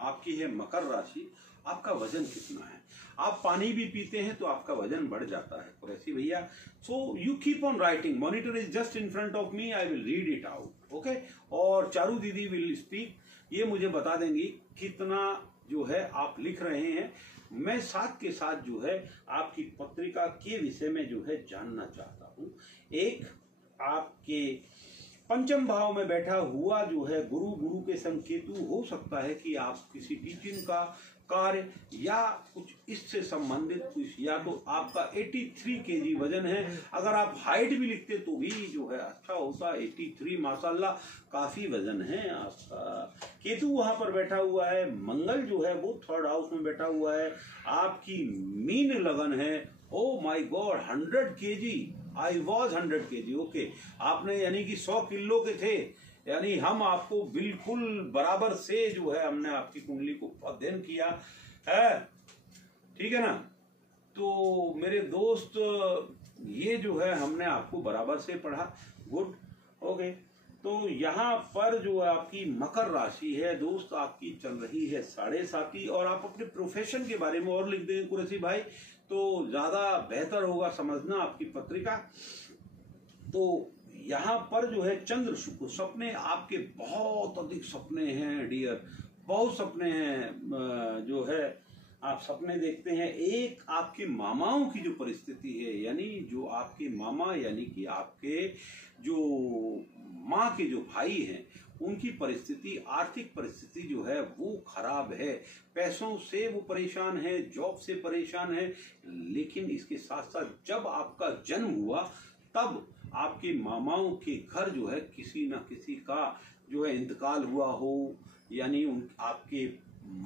आपकी है मकर राशि, आपका वजन कितना है। आप पानी भी पीते हैं तो आपका वजन बढ़ जाता है कुरैशी भैया। So you keep on writing, monitor is just in front of me, I will read it out, okay. और चारू दीदी विल स्पीक, ये मुझे बता देंगी कितना जो है आप लिख रहे हैं। मैं साथ के साथ जो है आपकी पत्रिका के विषय में जो है जानना चाहता हूँ। एक आपके पंचम भाव में बैठा हुआ जो है गुरु, गुरु के संग केतु, हो सकता है कि आप किसी टीचिंग का कार्य या कुछ इससे संबंधित कुछ, या तो आपका 83 केजी वजन है। अगर आप हाइट भी लिखते तो भी जो है अच्छा होता। 83 माशाल्लाह काफी वजन है आपका। केतु वहां पर बैठा हुआ है, मंगल जो है वो 3rd हाउस में बैठा हुआ है। आपकी मीन लगन है, oh my God 100 KG, I was 100 KG, okay. आपने यानी कि 100 किलो के थे, यानी हम आपको बिल्कुल बराबर से जो है हमने आपकी कुंडली को अध्ययन किया है, ठीक है ना। तो मेरे दोस्त ये जो है हमने आपको बराबर से पढ़ा, गुड, ओके। तो यहाँ पर जो आपकी मकर राशि है दोस्त, आपकी चल रही है 7.5। और आप अपने प्रोफेशन के बारे में और लिख देंगे कुरैशी भाई तो ज्यादा बेहतर होगा समझना आपकी पत्रिका। तो यहाँ पर जो है चंद्र शुक्र, सपने आपके बहुत अधिक सपने हैं डियर, बहुत सपने हैं जो है आप सपने देखते हैं। एक आपके मामाओं की जो परिस्थिति है, यानी जो आपके मामा यानी कि आपके जो माँ के जो भाई हैं उनकी परिस्थिति, आर्थिक परिस्थिति जो है वो खराब है। पैसों से वो परेशान है, जॉब से परेशान है। लेकिन इसके साथ साथ जब आपका जन्म हुआ तब आपके मामाओं के घर जो है किसी न किसी का जो है इंतकाल हुआ हो, यानी आपके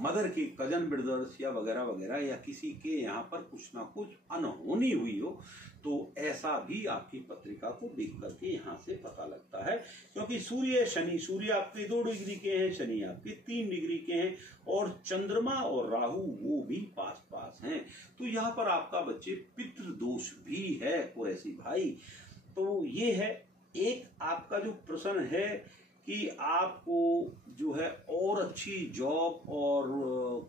मदर के कजन ब्रदर्स या वगैरह वगैरह, या किसी के यहाँ पर कुछ ना कुछ अनहोनी हुई हो। तो ऐसा भी आपकी पत्रिका को देख करके यहाँ से पता लगता है, क्योंकि सूर्य शनि, सूर्य आपके 2 डिग्री के हैं, शनि आपके 3 डिग्री के हैं, और चंद्रमा और राहु वो भी पास पास हैं। तो यहाँ पर आपका बच्चे पितृदोष भी है कुरैशी भाई। तो ये है एक आपका जो प्रश्न है कि आपको जो है और अच्छी जॉब और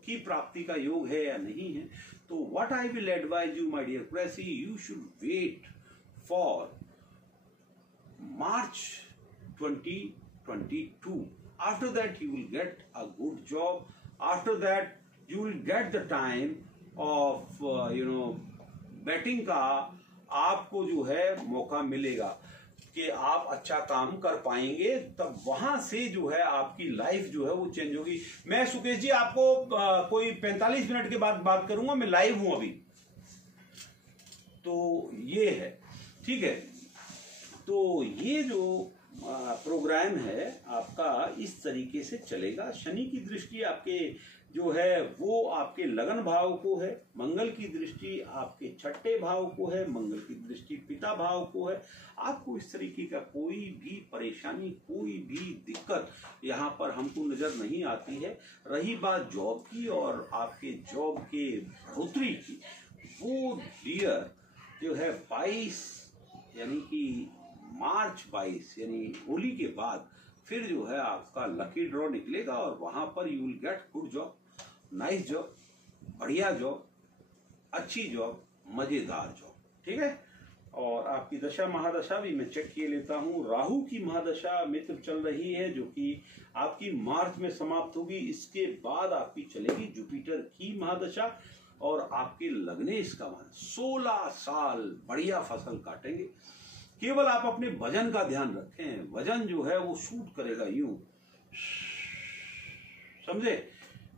की प्राप्ति का योग है या नहीं है। तो what I will advise you my dear Qureshi, you should wait for March 2022. After that you will get a good job. After that you will get the time of betting का आपको जो है मौका मिलेगा कि आप अच्छा काम कर पाएंगे। तब वहां से जो है आपकी लाइफ जो है वो चेंज होगी। मैं सुकेश जी आपको कोई 45 मिनट के बाद बात करूंगा, मैं लाइव हूं अभी। तो ये है, ठीक है। तो ये जो प्रोग्राम है आपका इस तरीके से चलेगा। शनि की दृष्टि आपके जो है वो आपके लगन भाव को है, मंगल की दृष्टि आपके 6ठे भाव को है, मंगल की दृष्टि पिता भाव को है। आपको इस तरीके का कोई भी परेशानी, कोई भी दिक्कत यहाँ पर हमको नजर नहीं आती है। रही बात जॉब की और आपके जॉब के बढ़ोतरी की, वो डियर जो है 22 यानी कि मार्च 22 यानी होली के बाद फिर जो है आपका लकी ड्रॉ निकलेगा और वहां पर you will get good job, nice job, बढ़िया जॉब, अच्छी जॉब, मजेदार जॉब, ठीक है। और आपकी दशा महादशा भी मैं चेक किए लेता हूँ। राहु की महादशा मित्र चल रही है जो कि आपकी मार्च में समाप्त होगी। इसके बाद आपकी चलेगी जुपिटर की महादशा और आपके लगने इसका 16 साल बढ़िया फसल काटेंगे। केवल आप अपने वजन का ध्यान रखें, वजन जो है वो शूट करेगा यूं, समझे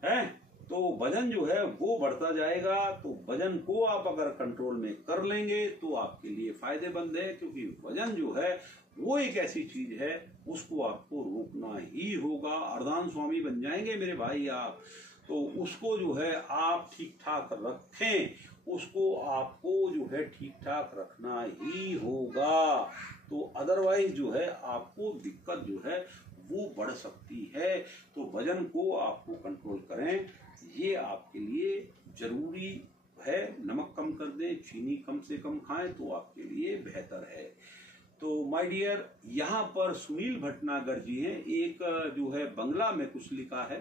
हैं। तो वजन जो है वो बढ़ता जाएगा। तो वजन को आप अगर कंट्रोल में कर लेंगे तो आपके लिए फायदेमंद है, क्योंकि वजन जो है वो एक ऐसी चीज है उसको आपको रोकना ही होगा। अर्धान स्वामी बन जाएंगे मेरे भाई आप, तो उसको जो है आप ठीक ठाक रखें, उसको आपको जो है ठीक ठाक रखना ही होगा। तो अदरवाइज जो है आपको दिक्कत जो है वो बढ़ सकती है। तो वजन को आपको कंट्रोल करें, ये आपके लिए जरूरी है। नमक कम कर दें, चीनी कम से कम खाएं तो आपके लिए बेहतर है। तो माय डियर, यहाँ पर सुनील भटनागर जी हैं, एक जो है बंगला में कुछ लिखा है,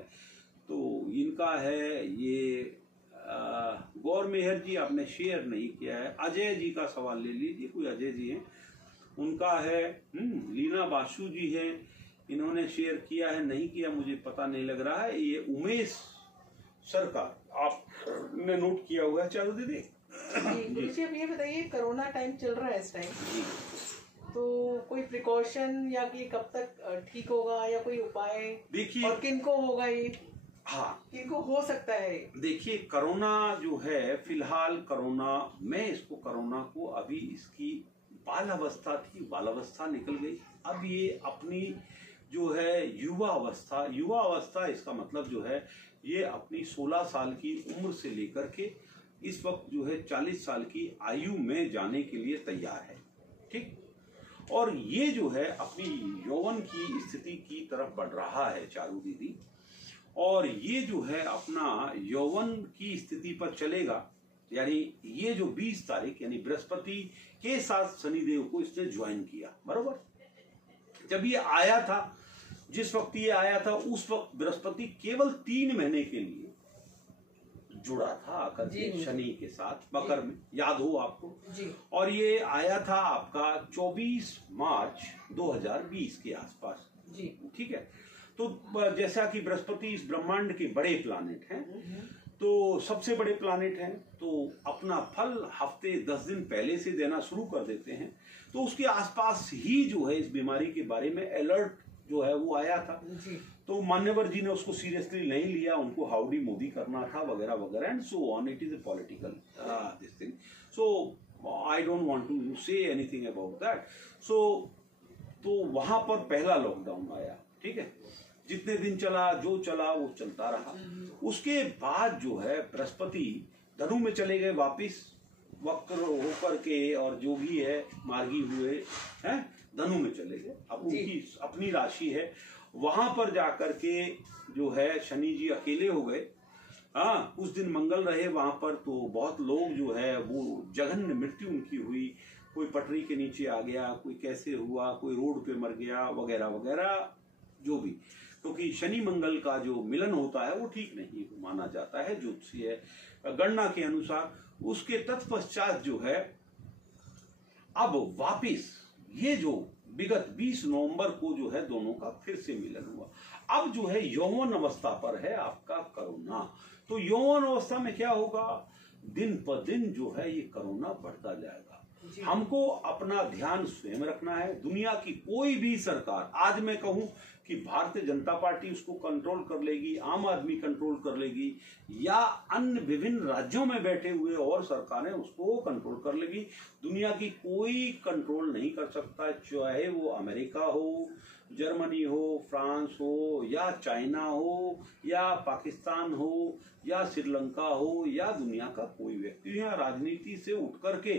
तो इनका है ये गौर मेहर जी आपने शेयर नहीं किया है। अजय जी का सवाल ले लीजिए, कोई अजय जी हैं, उनका है। लीना बासु जी है, इन्होंने शेयर किया है नहीं किया मुझे पता नहीं लग रहा है। ये उमेश सरकार आपने नोट किया हुआ है चारू दीदी? जी अब ये बताइए, कोरोना टाइम चल रहा है इस टाइम, तो कोई प्रिकॉशन या कि कब तक ठीक होगा या कोई उपाय देखिए, और किनको होगा ये? हाँ, किनको हो सकता है? देखिए कोरोना जो है फिलहाल कोरोना को अभी इसकी बाल अवस्था थी, बाल अवस्था निकल गई, अब ये अपनी जो है युवा अवस्था इसका मतलब जो है ये अपनी 16 साल की उम्र से लेकर के इस वक्त जो है 40 साल की आयु में जाने के लिए तैयार है, ठीक। और ये जो है अपनी यौवन की स्थिति की तरफ बढ़ रहा है चारू दीदी, और ये जो है अपना यौवन की स्थिति पर चलेगा। यानी ये जो 20 तारीख यानी बृहस्पति के साथ शनिदेव को इसने ज्वाइन किया, बरोबर। जब ये आया था, जिस वक्त ये आया था उस वक्त बृहस्पति केवल 3 महीने के लिए जुड़ा था आकर के शनि के साथ मकर में, याद हो आपको जी। और ये आया था आपका 24 मार्च 2020 के आसपास जी, ठीक है। तो जैसा कि बृहस्पति इस ब्रह्मांड के बड़े प्लानेट हैं, तो सबसे बड़े प्लानेट हैं, तो अपना फल हफ्ते 10 दिन पहले से देना शुरू कर देते हैं। तो उसके आसपास ही जो है इस बीमारी के बारे में अलर्ट जो है वो आया था जी। तो मान्यवर जी ने उसको सीरियसली नहीं लिया, उनको हाउडी मोदी करना था वगैरह वगैरह and so on. It is a political this thing, so I don't want to say anything about that. So तो वहां पर पहला लॉकडाउन आया, ठीक है। जितने दिन चला, जो चला वो चलता रहा। उसके बाद जो है बृहस्पति धनु में चले गए वापिस, वक्र होकर के, और जो भी है मार्गी हुए हैं धनु में चले गए। अब उनकी अपनी राशि है, वहां पर जाकर के जो है शनि जी अकेले हो गए। हाँ, उस दिन मंगल रहे वहां पर, तो बहुत लोग जो है वो जघन्य मृत्यु उनकी हुई। कोई पटरी के नीचे आ गया, कोई कैसे हुआ, कोई रोड पे मर गया वगैरह वगैरह, जो भी, क्योंकि शनि मंगल का जो मिलन होता है वो ठीक नहीं माना जाता है ज्योतिषीय गणना के अनुसार। उसके तत्पश्चात जो है अब वापिस ये जो विगत 20 नवंबर को जो है दोनों का फिर से मिलन हुआ। अब जो है यौवन अवस्था पर है आपका कोरोना। तो यौवन अवस्था में क्या होगा, दिन पर दिन जो है ये कोरोना बढ़ता जाएगा। हमको अपना ध्यान स्वयं रखना है। दुनिया की कोई भी सरकार, आज मैं कहूं कि भारतीय जनता पार्टी उसको कंट्रोल कर लेगी, आम आदमी कंट्रोल कर लेगी, या अन्य विभिन्न राज्यों में बैठे हुए और सरकारें उसको कंट्रोल कर लेगी। दुनिया की कोई कंट्रोल नहीं कर सकता, चाहे वो अमेरिका हो, जर्मनी हो, फ्रांस हो, या चाइना हो, या पाकिस्तान हो, या श्रीलंका हो, या दुनिया का कोई व्यक्ति। यहाँ राजनीति से उठ करके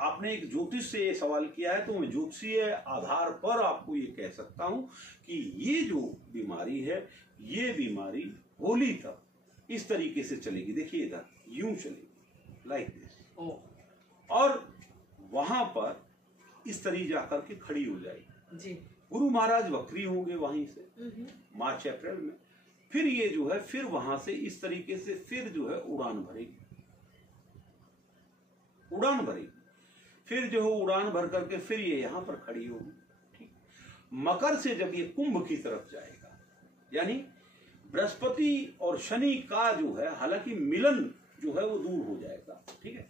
आपने एक ज्योतिष से ये सवाल किया है, तो मैं ज्योतिषीय आधार पर आपको ये कह सकता हूं कि ये जो बीमारी है, ये बीमारी होली तक इस तरीके से चलेगी। देखिए इधर यूं चलेगी, लाइक दिस, और वहां पर इस तरीके जाकर के खड़ी हो जाएगी जी। गुरु महाराज वक्री होंगे वहीं से मार्च अप्रैल में, फिर ये जो है फिर वहां से इस तरीके से फिर जो है उड़ान भरेगी, फिर जो है उड़ान भर करके फिर ये यहां पर खड़ी होगी, ठीक। मकर से जब ये कुंभ की तरफ जाएगा, यानी बृहस्पति और शनि का जो है, हालांकि मिलन जो है वो दूर हो जाएगा, ठीक है।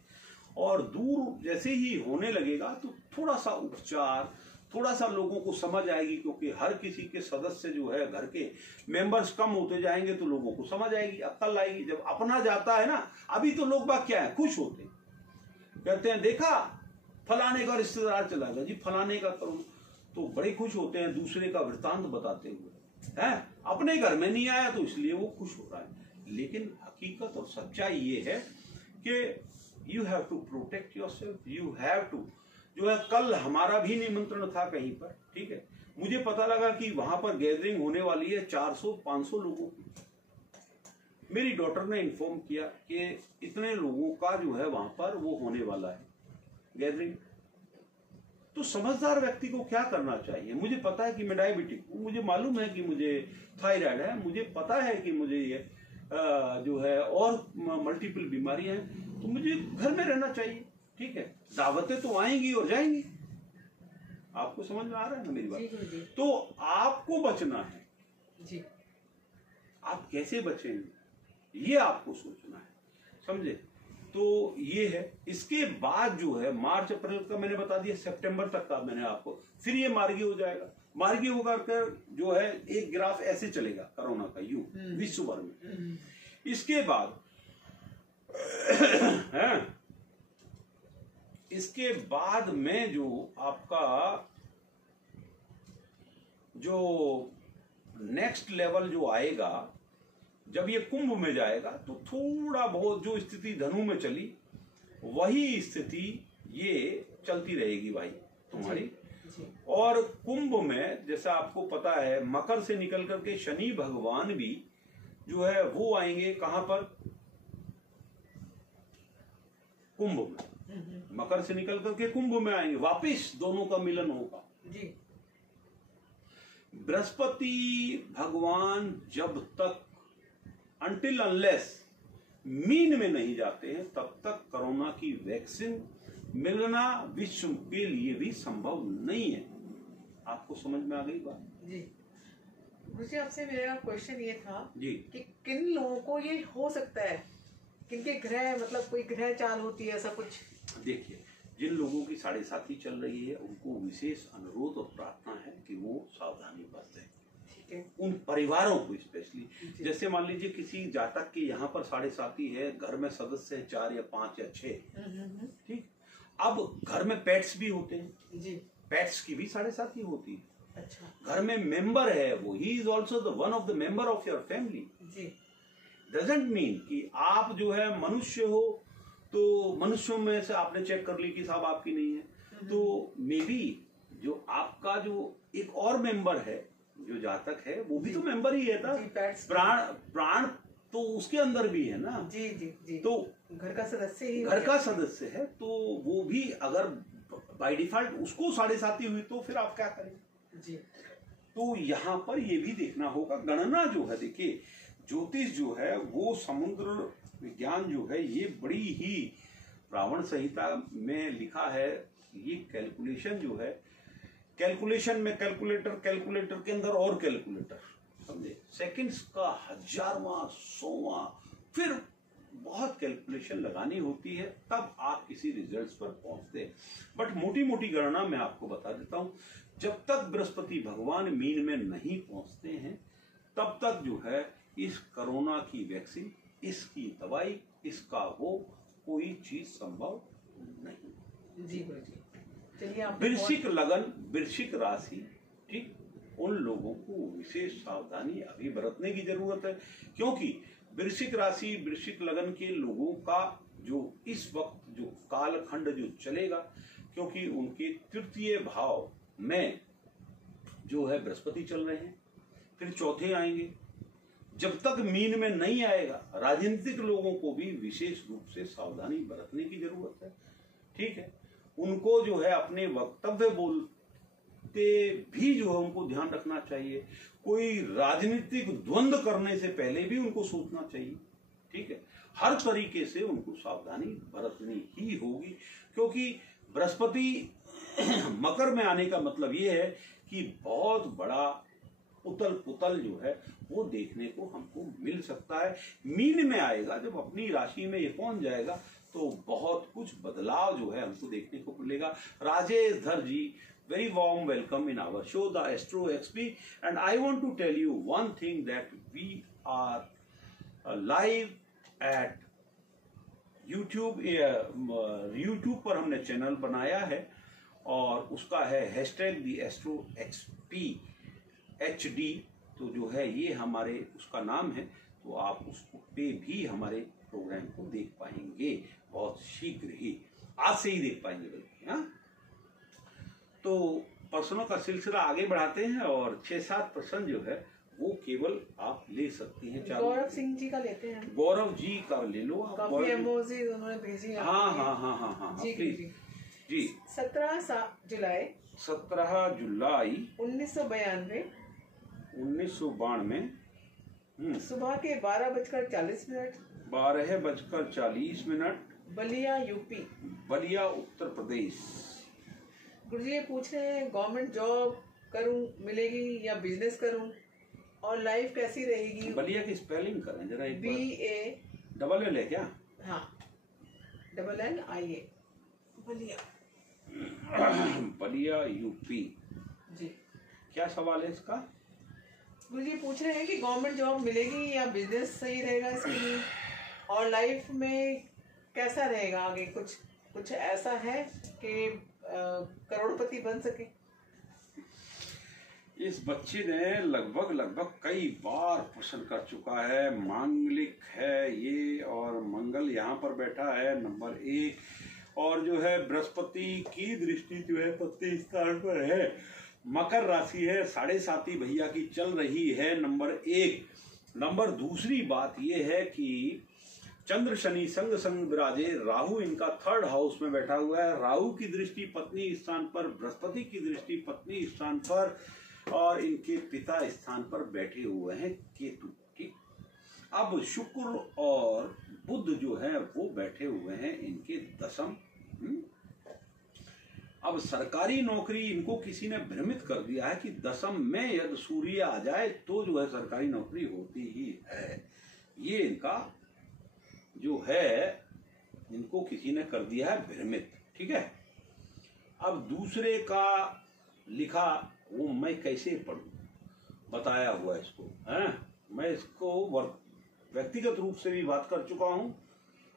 और दूर जैसे ही होने लगेगा तो थोड़ा सा उपचार, थोड़ा सा लोगों को समझ आएगी, क्योंकि हर किसी के सदस्य जो है घर के मेंबर्स कम होते जाएंगे तो लोगों को समझ आएगी, अक्ल आएगी। जब अपना जाता है ना, अभी तो लोग बात क्या है, खुश होते हैं, कहते हैं देखा फलाने का रिश्तेदार चला गया जी, फलाने का करो, तो बड़े खुश होते हैं दूसरे का वृत्तांत बताते हुए, है अपने घर में नहीं आया तो इसलिए वो खुश हो रहा है। लेकिन हकीकत और सच्चाई ये है कि you have to protect yourself, you have to जो है। कल हमारा भी निमंत्रण था कहीं पर, ठीक है, मुझे पता लगा कि वहां पर गैदरिंग होने वाली है 400-500 लोगों की। मेरी डॉटर ने इन्फॉर्म किया कि इतने लोगों का जो है वहां पर वो होने वाला है गैदरिंग। तो समझदार व्यक्ति को क्या करना चाहिए? मुझे पता है कि मैं डायबिटिक हूँ, मुझे मालूम है कि मुझे थायराइड है, मुझे पता है कि मुझे ये जो है और मल्टीपल बीमारियां हैं, तो मुझे घर में रहना चाहिए। ठीक है, दावतें तो आएंगी और जाएंगी। आपको समझ में आ रहा है ना मेरी बात? जी। तो आपको बचना है जी। आप कैसे बचेंगे ये आपको सोचना है, समझे? तो ये है। इसके बाद जो है मार्च अप्रैल का मैंने बता दिया, सितंबर तक का मैंने आपको, फिर ये मार्गी हो जाएगा। मार्गी होकर कर जो है एक ग्राफ ऐसे चलेगा कोरोना का, यूं विश्व भर में। इसके बाद है, इसके बाद में जो आपका जो नेक्स्ट लेवल जो आएगा, जब ये कुंभ में जाएगा तो थोड़ा बहुत जो स्थिति धनु में चली वही स्थिति ये चलती रहेगी भाई तुम्हारी। जी। और कुंभ में जैसा आपको पता है मकर से निकल करके शनि भगवान भी जो है वो आएंगे कहां पर? कुंभ में। मकर से निकल करके कुंभ में आएंगे, वापिस दोनों का मिलन होगा। जी। बृहस्पति भगवान जब तक अनटिल अनलेस मीन में नहीं जाते हैं तब तक कोरोना की वैक्सीन मिलना विश्व के लिए भी संभव नहीं है। आपको समझ में आ गई बात? जी। मुझे आपसे मेरा क्वेश्चन ये था जी कि किन लोगों को ये हो सकता है, किनके ग्रह, मतलब कोई ग्रह चाल होती है ऐसा कुछ? देखिए, जिन लोगों की 7.5 चल रही है उनको विशेष अनुरोध और प्रार्थना है कि वो सावधानी बरतें। ठीक है। उन परिवारों को स्पेशली, जैसे मान लीजिए किसी जातक के यहाँ पर 7.5 है, घर में सदस्य है 4 या 5 या 6, ठीक। अब घर में पेट्स भी होते हैं जी। पेट्स की भी 7.5 होती है। अच्छा। घर में मेंबर है वो, he is also the one of the member of your family. जी। डजंट मीन कि आप जो है मनुष्य हो तो मनुष्यों में से आपने चेक कर ली कि साहब आपकी नहीं है, तो मे बी जो आपका जो एक और मेंबर है जो जातक है वो भी तो मेंबर ही है ना। प्राण तो उसके अंदर भी है ना। जी जी जी। तो घर का सदस्य ही, घर का सदस्य है, तो वो भी अगर बाय डिफॉल्ट उसको 7.5 हुई तो फिर आप क्या करें? जी। तो यहाँ पर ये भी देखना होगा। गणना जो है, देखिए ज्योतिष जो है वो समुद्र विज्ञान जो है ये बड़ी ही रावण संहिता में लिखा है। ये कैलकुलेशन जो है, कैलकुलेशन में कैलकुलेटर, कैलकुलेटर के अंदर और कैलकुलेटर, समझे? सेकंड्स का 1000वां 100वां, फिर बहुत कैलकुलेशन लगानी होती है तब आप किसी रिजल्ट्स पर पहुंचते हैं। बट मोटी मोटी गणना मैं आपको बता देता हूं, जब तक बृहस्पति भगवान मीन में नहीं पहुंचते हैं तब तक जो है इस कोरोना की वैक्सीन, इसकी दवाई, इसका वो कोई चीज संभव नहीं। जी गुरुजी। चलिए, आप वृश्चिक लगन, वृश्चिक राशि, ठीक, उन लोगों को विशेष सावधानी अभी बरतने की जरूरत है, क्योंकि वृश्चिक राशि, वृश्चिक लगन के लोगों का जो इस वक्त जो कालखंड जो चलेगा, क्योंकि उनके तृतीय भाव में जो है बृहस्पति चल रहे हैं, फिर चौथे आएंगे। जब तक मीन में नहीं आएगा, राजनीतिक लोगों को भी विशेष रूप से सावधानी बरतने की जरूरत है। ठीक है, उनको जो है अपने वक्तव्य बोलते भी जो है उनको ध्यान रखना चाहिए। कोई राजनीतिक द्वंद्व करने से पहले भी उनको सोचना चाहिए। ठीक है, हर तरीके से उनको सावधानी बरतनी ही होगी, क्योंकि बृहस्पति मकर में आने का मतलब ये है कि बहुत बड़ा उतल पुतल जो है वो देखने को हमको मिल सकता है। मीन में आएगा, जब अपनी राशि में ये पहुंच जाएगा तो बहुत कुछ बदलाव जो है हमको देखने को मिलेगा। राजेश धर जी, very warm welcome in our show, The Astro XP, and I want to tell you one thing, that we are live at YouTube। YouTube पर हमने चैनल बनाया है और उसका है #The Astro XP HD, तो जो है ये हमारे उसका नाम है, तो आप उसको पे भी हमारे प्रोग्राम को देख पाएंगे बहुत शीघ्र ही, आज से ही देख पाएंगे बल्कि। हाँ, तो प्रश्नों का सिलसिला आगे बढ़ाते हैं और 6-7 प्रश्न जो है वो केवल आप ले सकती हैं। गौरव सिंह जी का लेते हैं। गौरव जी का ले लो आप। काफी इमोजी उन्होंने भेजी है। हाँ जी प्लीज जी। 17 जुलाई 1992 1992 सुबह के 12:40, 12:40, बलिया यूपी। बलिया उत्तर प्रदेश। गुरुजी ये पूछ रहे हैं गवर्नमेंट जॉब करूं मिलेगी या बिजनेस करूं और लाइफ कैसी रहेगी। बलिया की स्पेलिंग करें जरा एक बार। BA डबल एल है क्या? हाँ LLIA बलिया। बलिया यूपी जी क्या सवाल है इसका? गुरुजी पूछ रहे हैं कि गवर्नमेंट जॉब मिलेगी या बिजनेस सही रहेगा इसके लिए और लाइफ में कैसा रहेगा आगे। कुछ ऐसा है कि करोड़पति बन सके। इस बच्चे ने लगभग कई बार प्रश्न कर चुका है। मांगलिक है ये और मंगल यहाँ पर बैठा है नंबर 1 और जो है बृहस्पति की दृष्टि जो है पत्नी स्थान पर है। मकर राशि है, 7.5 भैया की चल रही है नंबर 1। नंबर दूसरी बात यह है कि चंद्र शनि संग विराजे। राहु इनका 3rd हाउस में बैठा हुआ है। राहु की दृष्टि पत्नी स्थान पर, बृहस्पति की दृष्टि पत्नी स्थान पर और इनके पिता स्थान पर बैठे हुए हैं केतु। ठीक, अब शुक्र और बुध जो है वो बैठे हुए हैं इनके 10म। अब सरकारी नौकरी इनको किसी ने भ्रमित कर दिया है कि 10म में यदि सूर्य आ जाए तो जो है सरकारी नौकरी होती ही है। ये इनका जो है इनको किसी ने कर दिया है भ्रमित। ठीक है, अब दूसरे का लिखा वो मैं कैसे पढ़ूं, बताया हुआ इसको है। मैं इसको व्यक्तिगत रूप से भी बात कर चुका हूं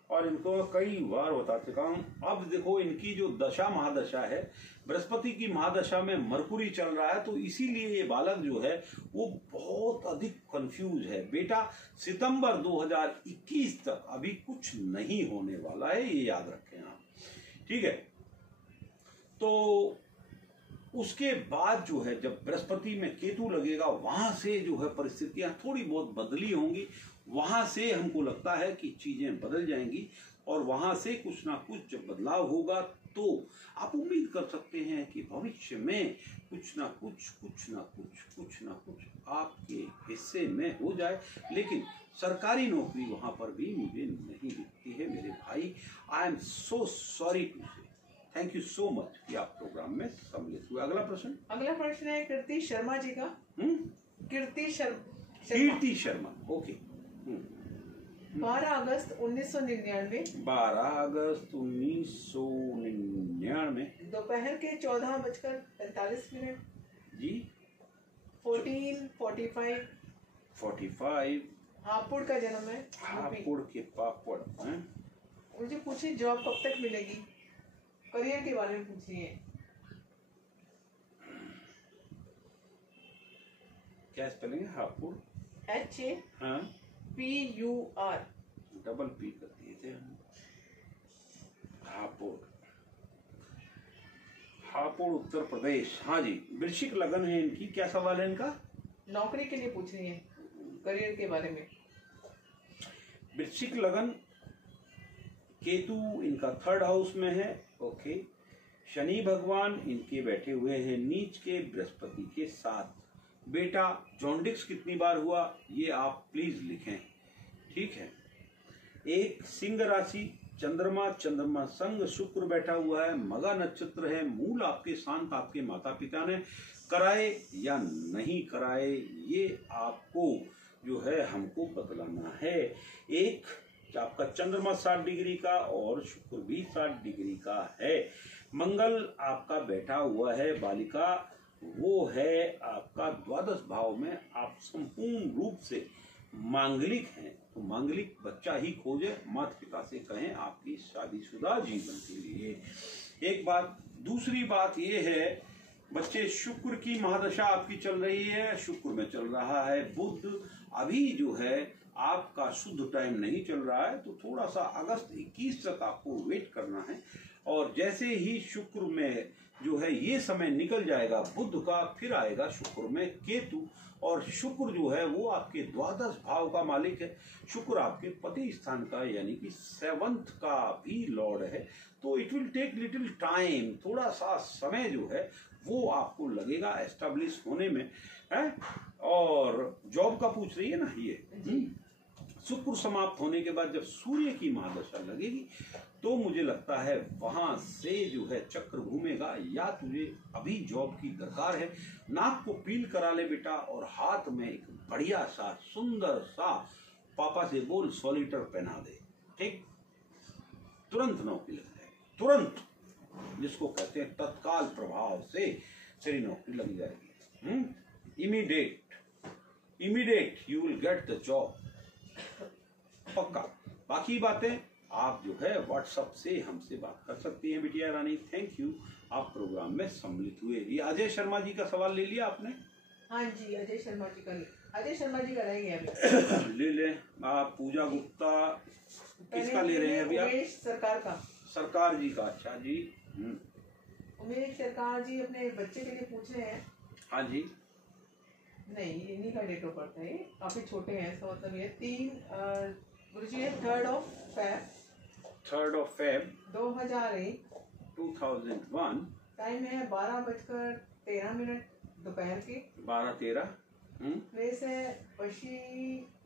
और इनको कई बार बता चुका हूं। अब देखो इनकी जो दशा महादशा है, बृहस्पति की महादशा में मरकुरी चल रहा है, तो इसीलिए ये बालक जो है वो बहुत अधिक कंफ्यूज है। बेटा सितंबर 2021 तक अभी कुछ नहीं होने वाला है, ये याद रखें आप। ठीक है, तो उसके बाद जो है जब बृहस्पति में केतु लगेगा वहां से जो है परिस्थितियां थोड़ी बहुत बदली होंगी। वहां से हमको लगता है कि चीजें बदल जाएंगी और वहां से कुछ ना कुछ जब बदलाव होगा तो आप उम्मीद कर सकते हैं कि भविष्य में कुछ ना कुछ आपके हिस्से में हो जाए। लेकिन सरकारी नौकरी वहां पर भी मुझे नहीं दिखती है मेरे भाई। I am so sorry to say. Thank you so much कि आप प्रोग्राम में सम्मिलित हुए। अगला प्रश्न है कीर्ति शर्मा जी का। कीर्ति शर्मा, ओके। 12 अगस्त 1999, 12 अगस्त 1999 दोपहर के 14:45 जी। 14:45 हापुड़ का जन्म है। हापुड़ के पापड़ हैं। मुझे पूछिए जॉब कब तक मिलेगी, करियर के बारे में पूछिए। क्या स्पेलिंग है हापुड़? HAPUR डबल P कर दिए थे हम। हापुड़ उत्तर प्रदेश। हाँ जी, वृश्चिक लगन है इनकी। क्या सवाल है इनका? नौकरी के लिए पूछ रही है, करियर के बारे में। वृश्चिक लगन, केतु इनका 3rd हाउस में है। ओके, शनि भगवान इनके बैठे हुए हैं नीच के बृहस्पति के साथ। बेटा जॉन्डिक्स कितनी बार हुआ ये आप प्लीज लिखें। ठीक है, एक सिंह राशि, चंद्रमा संग शुक्र बैठा हुआ है, मगा नक्षत्र है, मूल आपके शांत आपके माता पिता ने कराए या नहीं कराए ये आपको जो है हमको बतलाना है। एक आपका चंद्रमा 60 डिग्री का और शुक्र भी 60 डिग्री का है। मंगल आपका बैठा हुआ है बालिका, वो है आपका 12 भाव में। आप संपूर्ण रूप से मांगलिक हैं, तो मांगलिक बच्चा ही खोजे, माता पिता से कहें आपकी शादीशुदा जीवन के लिए। एक बात। दूसरी बात ये है बच्चे, शुक्र की महादशा आपकी चल रही है, शुक्र में चल रहा है बुध। अभी जो है आपका शुद्ध टाइम नहीं चल रहा है, तो थोड़ा सा अगस्त 21 तक आपको वेट करना है। और जैसे ही शुक्र में जो है ये समय निकल जाएगा बुध का, फिर आएगा शुक्र में केतु। और शुक्र जो है वो आपके द्वादश भाव का मालिक है। शुक्र आपके पति स्थान का यानी कि 7th का भी लॉर्ड है। तो it will take little time, थोड़ा सा समय जो है वो आपको लगेगा एस्टेब्लिश होने में है। और जॉब का पूछ रही है ना ये, शुक्र समाप्त होने के बाद जब सूर्य की महादशा लगेगी तो मुझे लगता है वहां से जो है चक्र घूमेगा। या तुझे अभी जॉब की दरकार है, नाक को पील करा ले बेटा और हाथ में एक बढ़िया सा सुंदर सा पापा से बोल सॉलिटर पहना दे, ठीक, तुरंत नौकरी लग जाएगी, तुरंत, जिसको कहते हैं तत्काल प्रभाव से तेरी नौकरी लग जाएगी। Immediate you will get the job, पक्का। बाकी बातें आप जो है व्हाट्सएप से हमसे बात कर सकती हैं बिटिया रानी। थैंक यू, आप प्रोग्राम में सम्मिलित हुए। ये अजय शर्मा जी का सवाल ले लिया आपने? हाँ जी, अजय शर्मा जी का रहेंगे अभी। ले लें आप। पूजा गुप्ता किसका ले रहे हैं अभी आप? उमेश सरकार का। सरकार जी का, अच्छा जी। उमेश सरकार जी अपने बच्चे के लिए पूछ रहे हैं। हाँ जी। नहीं, इन्हीं का डेट ऑफ बर्थ है, काफी छोटे हैं, इसका मतलब ये 3 फेब 2001। टाइम है 12:13 दोपहर के। 12:13। प्लेस है पशी,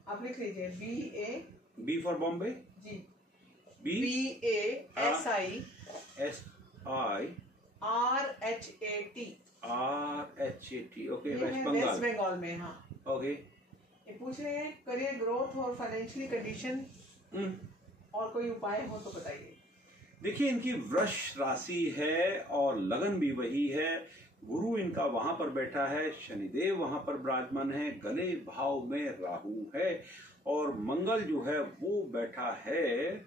आप लिख लीजिए, बी फॉर बॉम्बे जी, BASI RHAT, okay, West Bengal में। हाँ, ओके। ये पूछ रहे हैं करियर ग्रोथ और फाइनेंशियली कंडीशन और कोई उपाय हो तो बताइए। देखिए, इनकी वृष राशि है और लगन भी वही है। गुरु इनका वहां पर बैठा है, शनिदेव वहां पर विराजमान है, गले भाव में राहु है और मंगल जो है वो बैठा है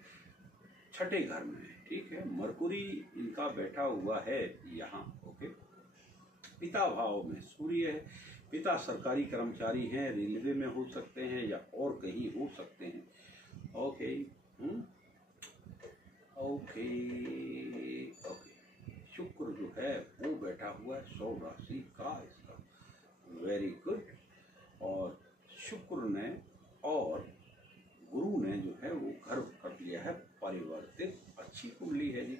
6ठे घर में, ठीक है। मरकुरी इनका बैठा हुआ है यहाँ, ओके। पिता भाव में सूर्य है। पिता सरकारी कर्मचारी हैं, रेलवे में हो सकते हैं या और कहीं हो सकते हैं, ओके। Okay okay. शुक्र जो है वो बैठा हुआ है 100 राशि का इसका, वेरी गुड। और शुक्र ने और गुरु ने जो है वो घर कर लिया है परिवर्तित, अच्छी कुंडली है जी।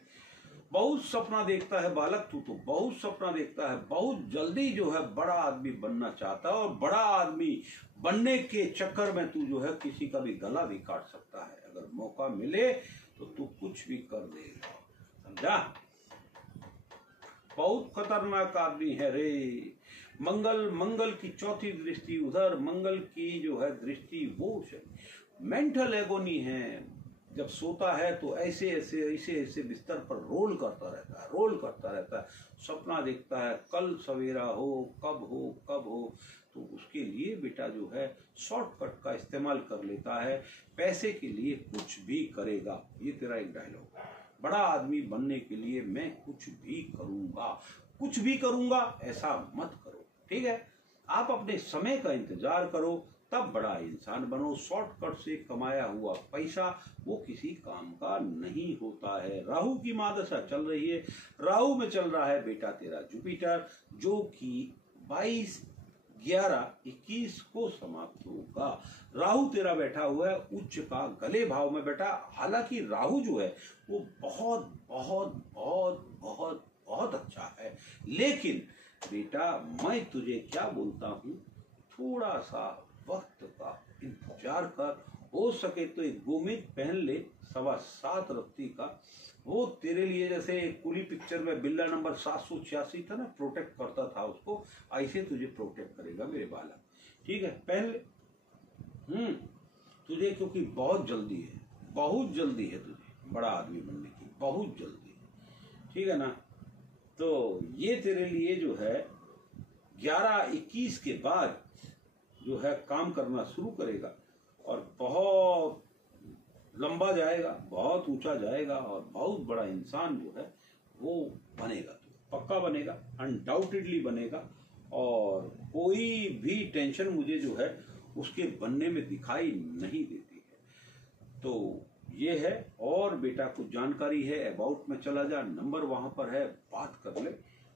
बहुत सपना देखता है बालक, तू तो बहुत सपना देखता है, बहुत जल्दी जो है बड़ा आदमी बनना चाहता है और बड़ा आदमी बनने के चक्कर में तू जो है किसी का भी गला भी काट सकता है। अगर मौका मिले तो तू कुछ भी कर देगा, समझा। बहुत खतरनाक आदमी है रे। मंगल की चौथी दृष्टि उधर, मंगल की जो है दृष्टि वो मेंटल एगोनी है। जब सोता है तो ऐसे ऐसे बिस्तर पर रोल करता रहता है, सपना देखता है कल सवेरा हो, कब हो। तो उसके लिए बेटा जो है शॉर्टकट का इस्तेमाल कर लेता है, पैसे के लिए कुछ भी करेगा। ये तेरा एक डायलॉग। बड़ा आदमी बनने के लिए मैं कुछ भी करूंगा ऐसा मत करो, ठीक है। आप अपने समय का इंतजार करो, तब बड़ा इंसान बनो। शॉर्टकट से कमाया हुआ पैसा वो किसी काम का नहीं होता है। राहु की महादशा चल रही है, राहु में चल रहा है बेटा तेरा जुपिटर, जो कि 22/11/21 को समाप्त होगा। राहु तेरा बैठा हुआ है उच्च का, गले भाव में बैठा। हालांकि राहु जो है वो बहुत बहुत बहुत बहुत बहुत अच्छा है, लेकिन बेटा मैं तुझे क्या बोलता हूँ, थोड़ा सा वक्त का इंतजार कर। हो सके तो एक गोमित पहन ले 7.25 रत्ती का, वो तेरे लिए जैसे कुली पिक्चर में बिल्ला नंबर 786 था ना, प्रोटेक्ट करता था उसको, ऐसे तुझे प्रोटेक्ट करेगा मेरे बालक, ठीक है। पहन ले। तुझे क्योंकि बहुत जल्दी है तुझे बड़ा आदमी बनने की, बहुत जल्दी है, ठीक है ना। तो ये तेरे लिए जो है 11/21 के बाद जो है काम करना शुरू करेगा और बहुत लंबा जाएगा, बहुत ऊंचा जाएगा और बहुत बड़ा इंसान जो है वो बनेगा। तो पक्का बनेगा, अनडाउटेडली बनेगा और कोई भी टेंशन मुझे जो है उसके बनने में दिखाई नहीं देती है। तो ये है। और बेटा कुछ जानकारी है अबाउट में चला जा, नंबर वहां पर है, बात कर ले।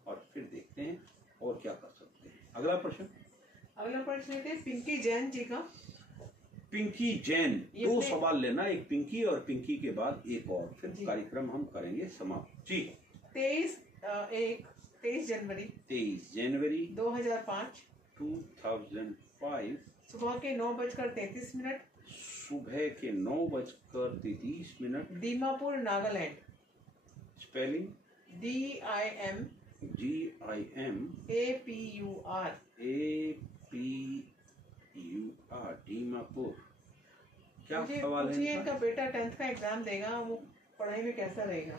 और फिर देखते हैं और क्या कर सकते हैं। अगला प्रश्न थे पिंकी जैन जी का। पिंकी जैन, 2 सवाल लेना, एक पिंकी और पिंकी के बाद एक और, फिर कार्यक्रम हम करेंगे समाप्त। जी 23 जनवरी 2005 सुबह के 9:33, सुबह के 9:33, दीमापुर नागालैंड। Spelling DIMAPUR Dimapur. क्या सवाल है इनका? बेटा 10th का एग्जाम देगा, वो पढ़ाई में कैसा रहेगा?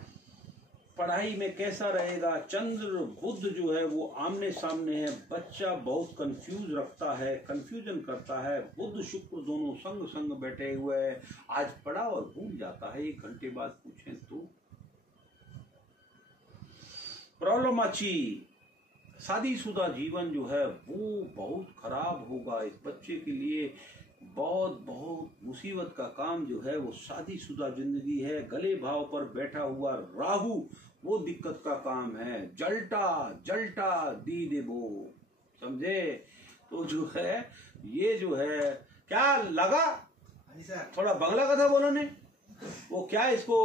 पढ़ाई में कैसा रहेगा? चंद्र बुध जो है वो आमने सामने है, बच्चा बहुत कंफ्यूजन करता है। बुध शुक्र दोनों संग संग बैठे हुए हैं, आज पढ़ा और भूल जाता है, 1 घंटे बाद पूछें तो। प्रॉब्लम अच्छी, शादीशुदा जीवन जो है वो बहुत खराब होगा इस बच्चे के लिए। बहुत मुसीबत का काम जो है वो शादीशुदा जिंदगी है। गले भाव पर बैठा हुआ राहु वो दिक्कत का काम है। जल्टा दी देबो, समझे? तो जो है ये जो है क्या लगा, थोड़ा बंगला कथा बोलो ने, वो क्या इसको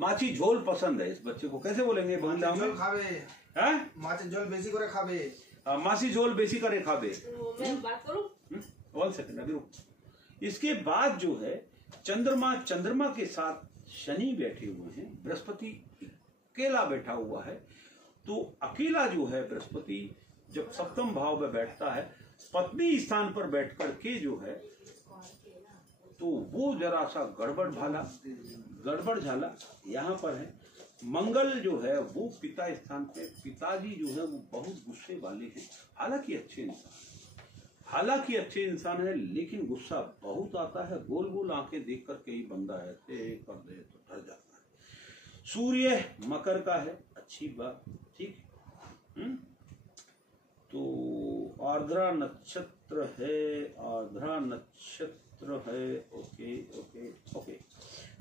माची झोल पसंद है इस बच्चे को, कैसे बोलेंगे बंगला में? माची झोल बेसी करे खाबे। मासी झोल बेसी करे खाबे। मैं बात करूं? 1 सेकंड अभी रुक। इसके बाद जो है चंद्रमा के साथ शनि बैठे हुए हैं, बृहस्पति अकेला बैठा हुआ है। तो अकेला जो है बृहस्पति जब 7वें भाव में बैठता है, पत्नी स्थान पर बैठ करके जो है तो वो जरा सा गड़बड़ झाला यहाँ पर है। मंगल जो है वो पिता स्थान पे, पिताजी जो है वो बहुत गुस्से वाले हैं। हालांकि अच्छे इंसान है लेकिन गुस्सा बहुत आता है। गोल आंखें देख करके ही बंदा ऐसे कर दे तो डर जाता है। सूर्य मकर का है, अच्छी बात, ठीक। तो आर्द्रा नक्षत्र है, ओके।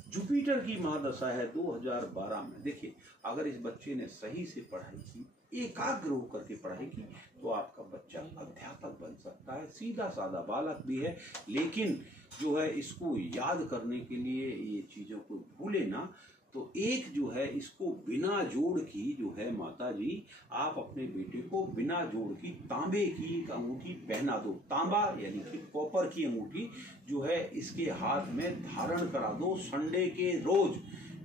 जुपिटर की महादशा है 2012 में। देखिए अगर इस बच्चे ने सही से पढ़ाई की, एकाग्र होकर के पढ़ाई की, तो आपका बच्चा अध्यापक बन सकता है। सीधा साधा बालक भी है, लेकिन जो है इसको याद करने के लिए ये चीजों को भूले ना। तो एक जो है इसको बिना जोड़ की जो है माता जी, आप अपने बेटे को बिना जोड़ की तांबे की अंगूठी पहना दो। तांबा यानी कि कॉपर की अंगूठी जो है इसके हाथ में धारण करा दो संडे के रोज,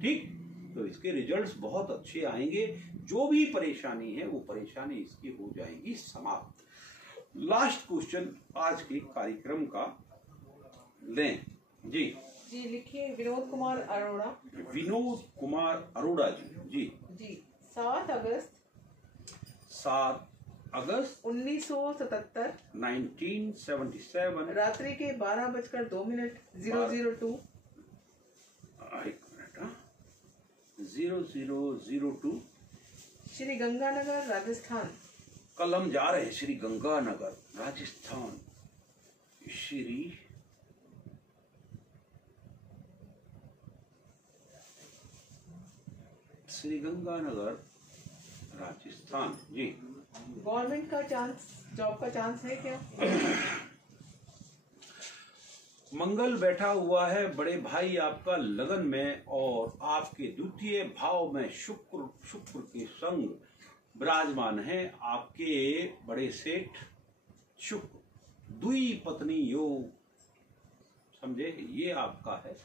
ठीक। तो इसके रिजल्ट्स बहुत अच्छे आएंगे। जो भी परेशानी है वो परेशानी इसकी हो जाएगी समाप्त। लास्ट क्वेश्चन आज के कार्यक्रम का लें जी। लिखिए विनोद कुमार अरोड़ा जी। 7 अगस्त 1977 1977 रात्रि के 12:02 002 0002 श्री गंगानगर राजस्थान। कल हम जा रहे हैं श्री गंगानगर राजस्थान। श्री गंगानगर राजस्थान जी। गवर्नमेंट का चांस, जॉब का चांस है क्या? मंगल बैठा हुआ है बड़े भाई आपका लगन में, और आपके द्वितीय भाव में शुक्र के संग विराजमान है। आपके बड़े सेठ शुक्र द्विपत्नी योग, समझे? ये आपका है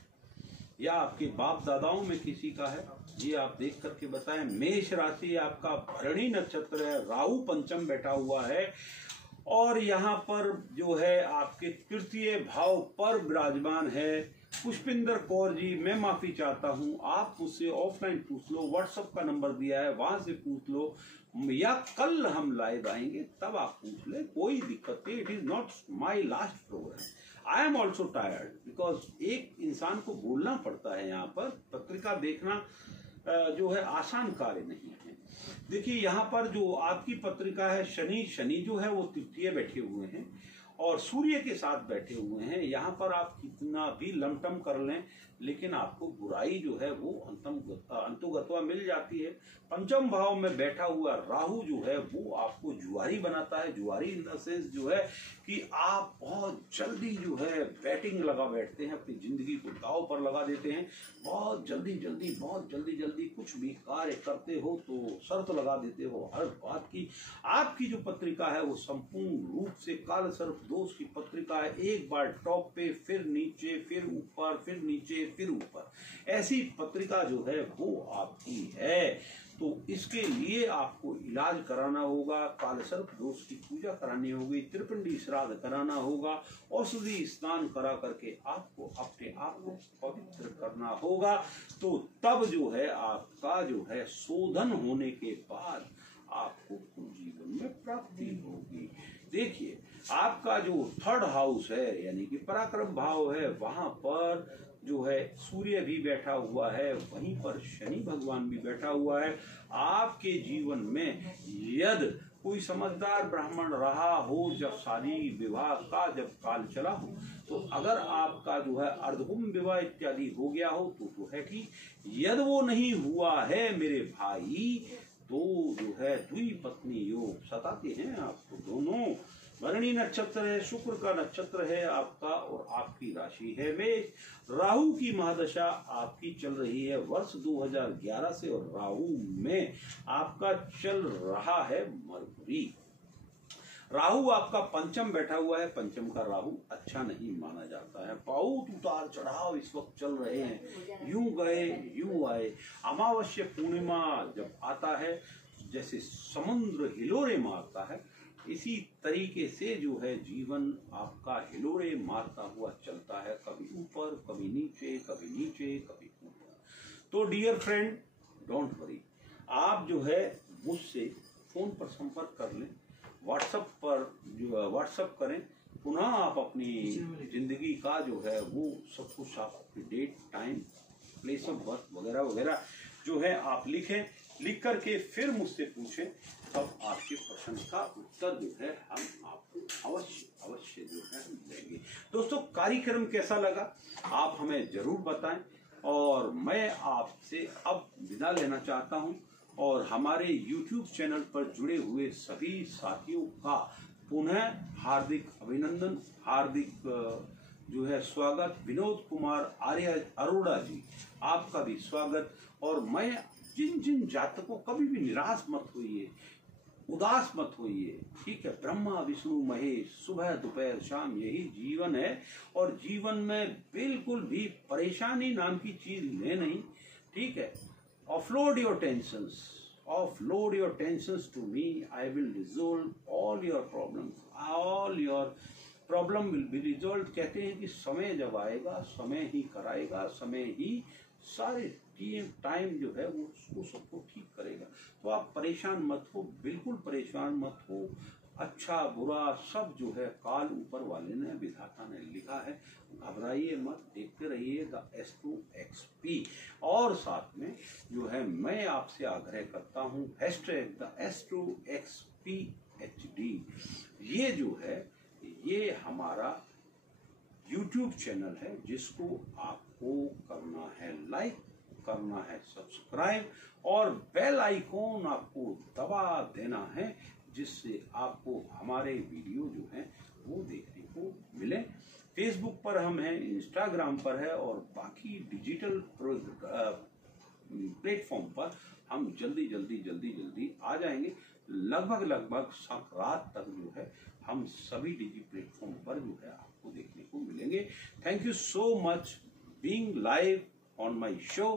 या आपके बाप दादाओं में किसी का है, ये आप देख करके बताएं। मेष राशि आपका भरणी नक्षत्र है, राहु पंचम बैठा हुआ है, और यहाँ पर जो है आपके तृतीय भाव पर विराजमान है। पुष्पिंदर कौर जी, मैं माफी चाहता हूँ, आप मुझसे ऑफलाइन पूछ लो, व्हाट्सएप का नंबर दिया है वहां से पूछ लो, या कल हम लाइव आएंगे तब आप पूछ ले, कोई दिक्कत नहीं। It is not my last programme. I am also tired because एक इंसान को बोलना पड़ता है। यहाँ पर पत्रिका देखना जो है आसान कार्य नहीं है। देखिए यहाँ पर जो आपकी पत्रिका है, शनि जो है वो तृतीय बैठे हुए हैं और सूर्य के साथ बैठे हुए हैं। यहाँ पर आप कितना भी लमटम कर लें लेकिन आपको बुराई जो है वो अंतुगत्वा मिल जाती है। पंचम भाव में बैठा हुआ राहु जो है वो आपको जुआरी बनाता है। जुआरी इन द सेंस जो है कि आप बहुत जल्दी जो है बैटिंग लगा बैठते हैं, अपनी जिंदगी को दांव पर लगा देते हैं। बहुत जल्दी कुछ भी कार्य करते हो तो शर्त लगा देते हो हर बात की। आपकी जो पत्रिका है वो संपूर्ण रूप से काल सर्प दोष की पत्रिका है। एक बार टॉप पे, फिर नीचे, फिर ऊपर, फिर नीचे, फिर ऊपर, ऐसी पत्रिका जो है वो आपकी है। तो इसके लिए आपको इलाज कराना होगा, काल सर्प दोष की पूजा करानी होगी, त्रिपिंडी श्राद्ध कराना होगा, औषधि स्नान करा करके आपको अपने आप को पवित्र करना होगा। तो तब जो है आपका जो है शोधन होने के बाद आपको जीवन में प्राप्ति होगी। देखिए, आपका जो थर्ड हाउस है यानी कि पराक्रम भाव है, वहां पर जो है सूर्य भी बैठा हुआ है, वहीं पर शनि भगवान भी बैठा हुआ है। आपके जीवन में यदि कोई समझदार ब्राह्मण रहा हो जब शादी विवाह का जब काल चला हो, तो अगर आपका जो है अर्धकुंभ विवाह इत्यादि हो गया हो तो है ठीक। यदि वो नहीं हुआ है मेरे भाई, तो जो है द्विपत्नी योग सताते हैं आपको। दोनों भरणी नक्षत्र है, शुक्र का नक्षत्र है आपका, और आपकी राशि है मेष। राहु की महादशा आपकी चल रही है वर्ष 2011 से, और राहु में आपका चल रहा है मरकुरी। राहु आपका पंचम बैठा हुआ है। पंचम का राहु अच्छा नहीं माना जाता है। बहुत उतार चढ़ाव इस वक्त चल रहे हैं, यूं गए यूं आए। अमावस्या पूर्णिमा जब आता है, जैसे समुद्र हिलोरे मारता है, इसी तरीके से जो है जीवन आपका हिलोरे मारता हुआ चलता है, कभी ऊपर, कभी नीचे, कभी नीचे, कभी ऊपर। तो डियर फ्रेंड, डोंट वरी, आप जो है मुझसे फोन पर संपर्क कर लें, व्हाट्सएप पर जो व्हाट्सएप करें, पुनः आप अपनी जिंदगी का जो है वो सब कुछ आप अपनी date, time, place of birth वगैरह वगैरह जो है आप लिखें। लिख करके फिर मुझसे पूछें, तब आपके प्रश्न का उत्तर जो है हम आपको अवश्य जो है देंगे। दोस्तों, कार्यक्रम कैसा लगा आप हमें जरूर बताएं, और मैं आपसे अब विदा लेना चाहता हूं। और हमारे YouTube चैनल पर जुड़े हुए सभी साथियों का पुनः हार्दिक अभिनंदन, हार्दिक जो है स्वागत। विनोद कुमार आर्य अरोड़ा जी, आपका भी स्वागत। और मैं जिन जातकों, कभी भी निराश मत होइए, उदास मत होइए, ठीक है। ब्रह्मा विष्णु महेश, सुबह दोपहर शाम, यही जीवन है। और जीवन में बिल्कुल भी परेशानी नाम की चीज ले नहीं, ठीक है। offload your tensions to me. I will resolve all your problems. All your problem will be resolved. कहते हैं कि समय जब आएगा, समय ही कराएगा, समय ही सारे टाइम जो है वो उसको सबको ठीक करेगा। तो आप परेशान मत हो, बिल्कुल परेशान मत हो। अच्छा बुरा सब जो है काल ऊपर वाले ने, विधाता ने लिखा है। घबराइए मत, देखते रहिए द एस्ट्रो XP। और साथ में जो है मैं आपसे आग्रह करता हूँ, hashtag the astro XP HD, ये जो है ये हमारा YouTube चैनल है, जिसको आपको करना है लाइक, करना है सब्सक्राइब, और बेल आइकॉन आपको दबा देना है, जिससे आपको हमारे वीडियो जो हैं वो देखने को मिले। फेसबुक पर हम हैं, इंस्टाग्राम पर है, और बाकी डिजिटल प्लेटफॉर्म पर हम जल्दी आ जाएंगे। लगभग रात तक जो है हम सभी डिजिटल प्लेटफॉर्म पर जो है आपको देखने को मिलेंगे। Thank you so much being live on my show.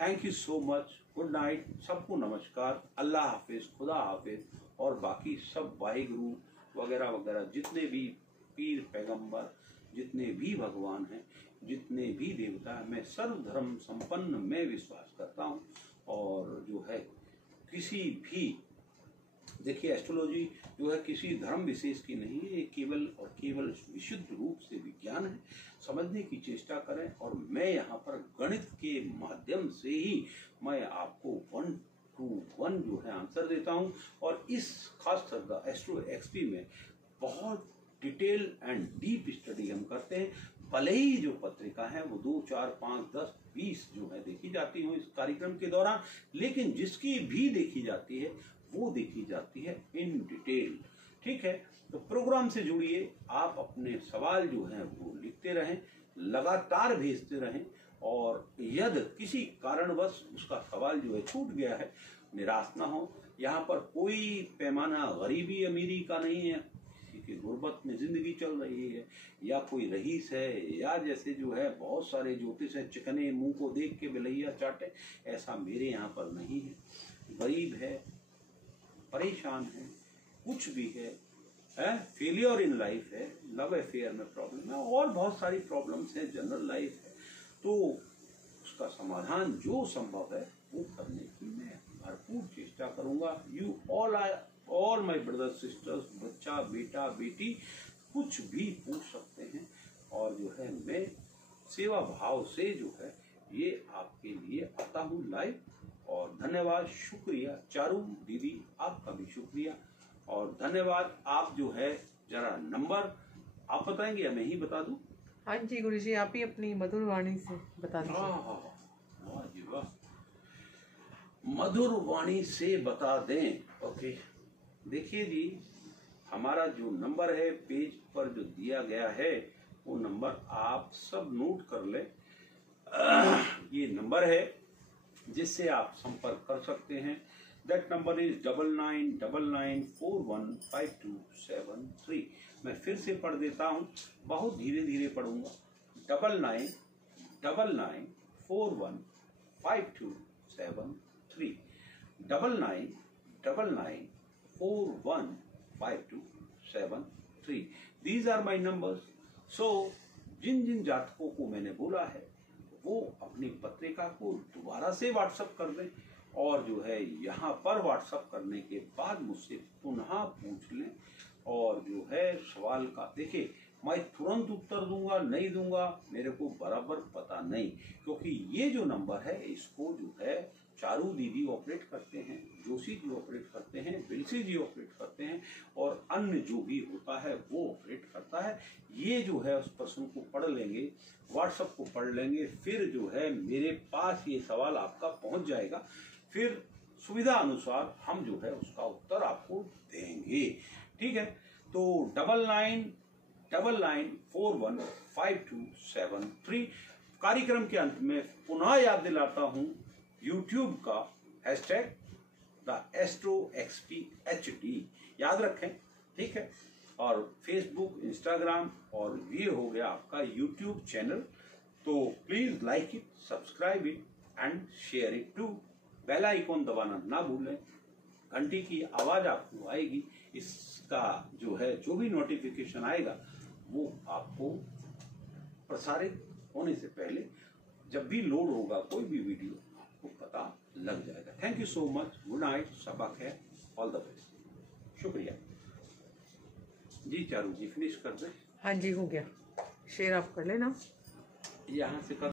Thank you so much. Good night, सबको नमस्कार, अल्लाह हाफिज, खुदा हाफिज, और बाकी सब वाहिगुरु वगैरह वगैरह, जितने भी पीर पैगंबर, जितने भी भगवान हैं, जितने भी देवता हैं, मैं सर्व धर्म संपन्न में विश्वास करता हूं। और जो है किसी भी, देखिए एस्ट्रोलॉजी जो है किसी धर्म विशेष की नहीं है, ये केवल और केवल विशुद्ध रूप से विज्ञान है। समझने की चेष्टा करें, और मैं यहाँ पर गणित के माध्यम से ही मैं आपको 1 to 1 जो है आंसर देता हूँ। और इस खासकर द एस्ट्रो XP में बहुत डिटेल एंड डीप स्टडी हम करते हैं। भले ही जो पत्रिका है वो 2, 4, 5, 10, 20 जो है देखी जाती हो इस कार्यक्रम के दौरान, लेकिन जिसकी भी देखी जाती है वो देखी जाती है इन डिटेल। ठीक है, तो प्रोग्राम से जुड़िए, आप अपने सवाल जो हैं वो लिखते रहें, लगातार भेजते रहें, और यदि किसी कारणवश उसका सवाल जो है छूट गया है, निराश ना हो। यहाँ पर कोई पैमाना गरीबी अमीरी का नहीं है, किसी की गुर्बत में जिंदगी चल रही है, या कोई रईस है, या जैसे जो है बहुत सारे ज्योतिष हैं चिकने मुंह को देख के बिलैया चाटे, ऐसा मेरे यहाँ पर नहीं है। गरीब है, परेशान है, कुछ भी है, फेलियर इन लाइफ है, लव अफेयर में प्रॉब्लम है, और बहुत सारी प्रॉब्लम्स हैं, जनरल लाइफ है, तो उसका समाधान जो संभव है वो करने की मैं भरपूर चेष्टा करूंगा। You all my brothers sisters, बच्चा बेटा बेटी कुछ भी पूछ सकते हैं, और जो है मैं सेवा भाव से जो है ये आपके लिए आता हूँ लाइव। और धन्यवाद, शुक्रिया चारू दीदी, आपका भी शुक्रिया और धन्यवाद। आप जो है जरा नंबर आप बताएंगे या मैं ही बता दूं? हाँ जी गुरुजी, आप ही अपनी मधुर वाणी से बता दीजिए। वाह जी वाह, मधुर वाणी से बता दें। ओके, देखिए जी, हमारा जो नंबर है पेज पर जो दिया गया है वो नंबर आप सब नोट कर ले। ये नंबर है जिससे आप संपर्क कर सकते हैं। That number is 9999415273। मैं फिर से पढ़ देता हूँ, बहुत धीरे धीरे पढ़ूंगा। 9999415273, 9999415273। These are my numbers. So जिन जिन जातकों को मैंने बोला है वो अपनी पत्रिका को दोबारा से व्हाट्सएप कर दें, और जो है यहाँ पर व्हाट्सएप करने के बाद मुझसे पुनः पूछ लें। और जो है सवाल का देखिए, मैं तुरंत उत्तर दूंगा नहीं दूंगा मेरे को बराबर पता नहीं, क्योंकि ये जो नंबर है इसको जो है चारू दीदी ऑपरेट करते हैं, जोशी जी ऑपरेट करते हैं, बिलसी जी ऑपरेट करते हैं, और अन्य जो भी होता है वो ऑपरेट करता है। ये जो है उस प्रश्न को पढ़ लेंगे, व्हाट्सएप को पढ़ लेंगे, फिर जो है मेरे पास ये सवाल आपका पहुंच जाएगा, फिर सुविधा अनुसार हम जो है उसका उत्तर आपको देंगे। ठीक है, तो 9999415273। कार्यक्रम के अंत में पुनः याद दिलाता हूं YouTube का हैशटैग #AstroXPHD याद रखें। ठीक है, और फेसबुक, इंस्टाग्राम, और ये हो गया आपका यूट्यूब चैनल। तो please like it, subscribe it and share it too. Bell icon दबाना ना भूलें, घंटी की आवाज आपको आएगी, इसका जो है जो भी नोटिफिकेशन आएगा वो आपको प्रसारित होने से पहले जब भी लोड होगा कोई भी वीडियो आपको पता लग जाएगा। Thank you so much, good night, Saba Khair, all the best, शुक्रिया जी। चारू जी फिनिश कर दे। हाँ जी, हो गया, शेयर आप कर लेना यहाँ से कर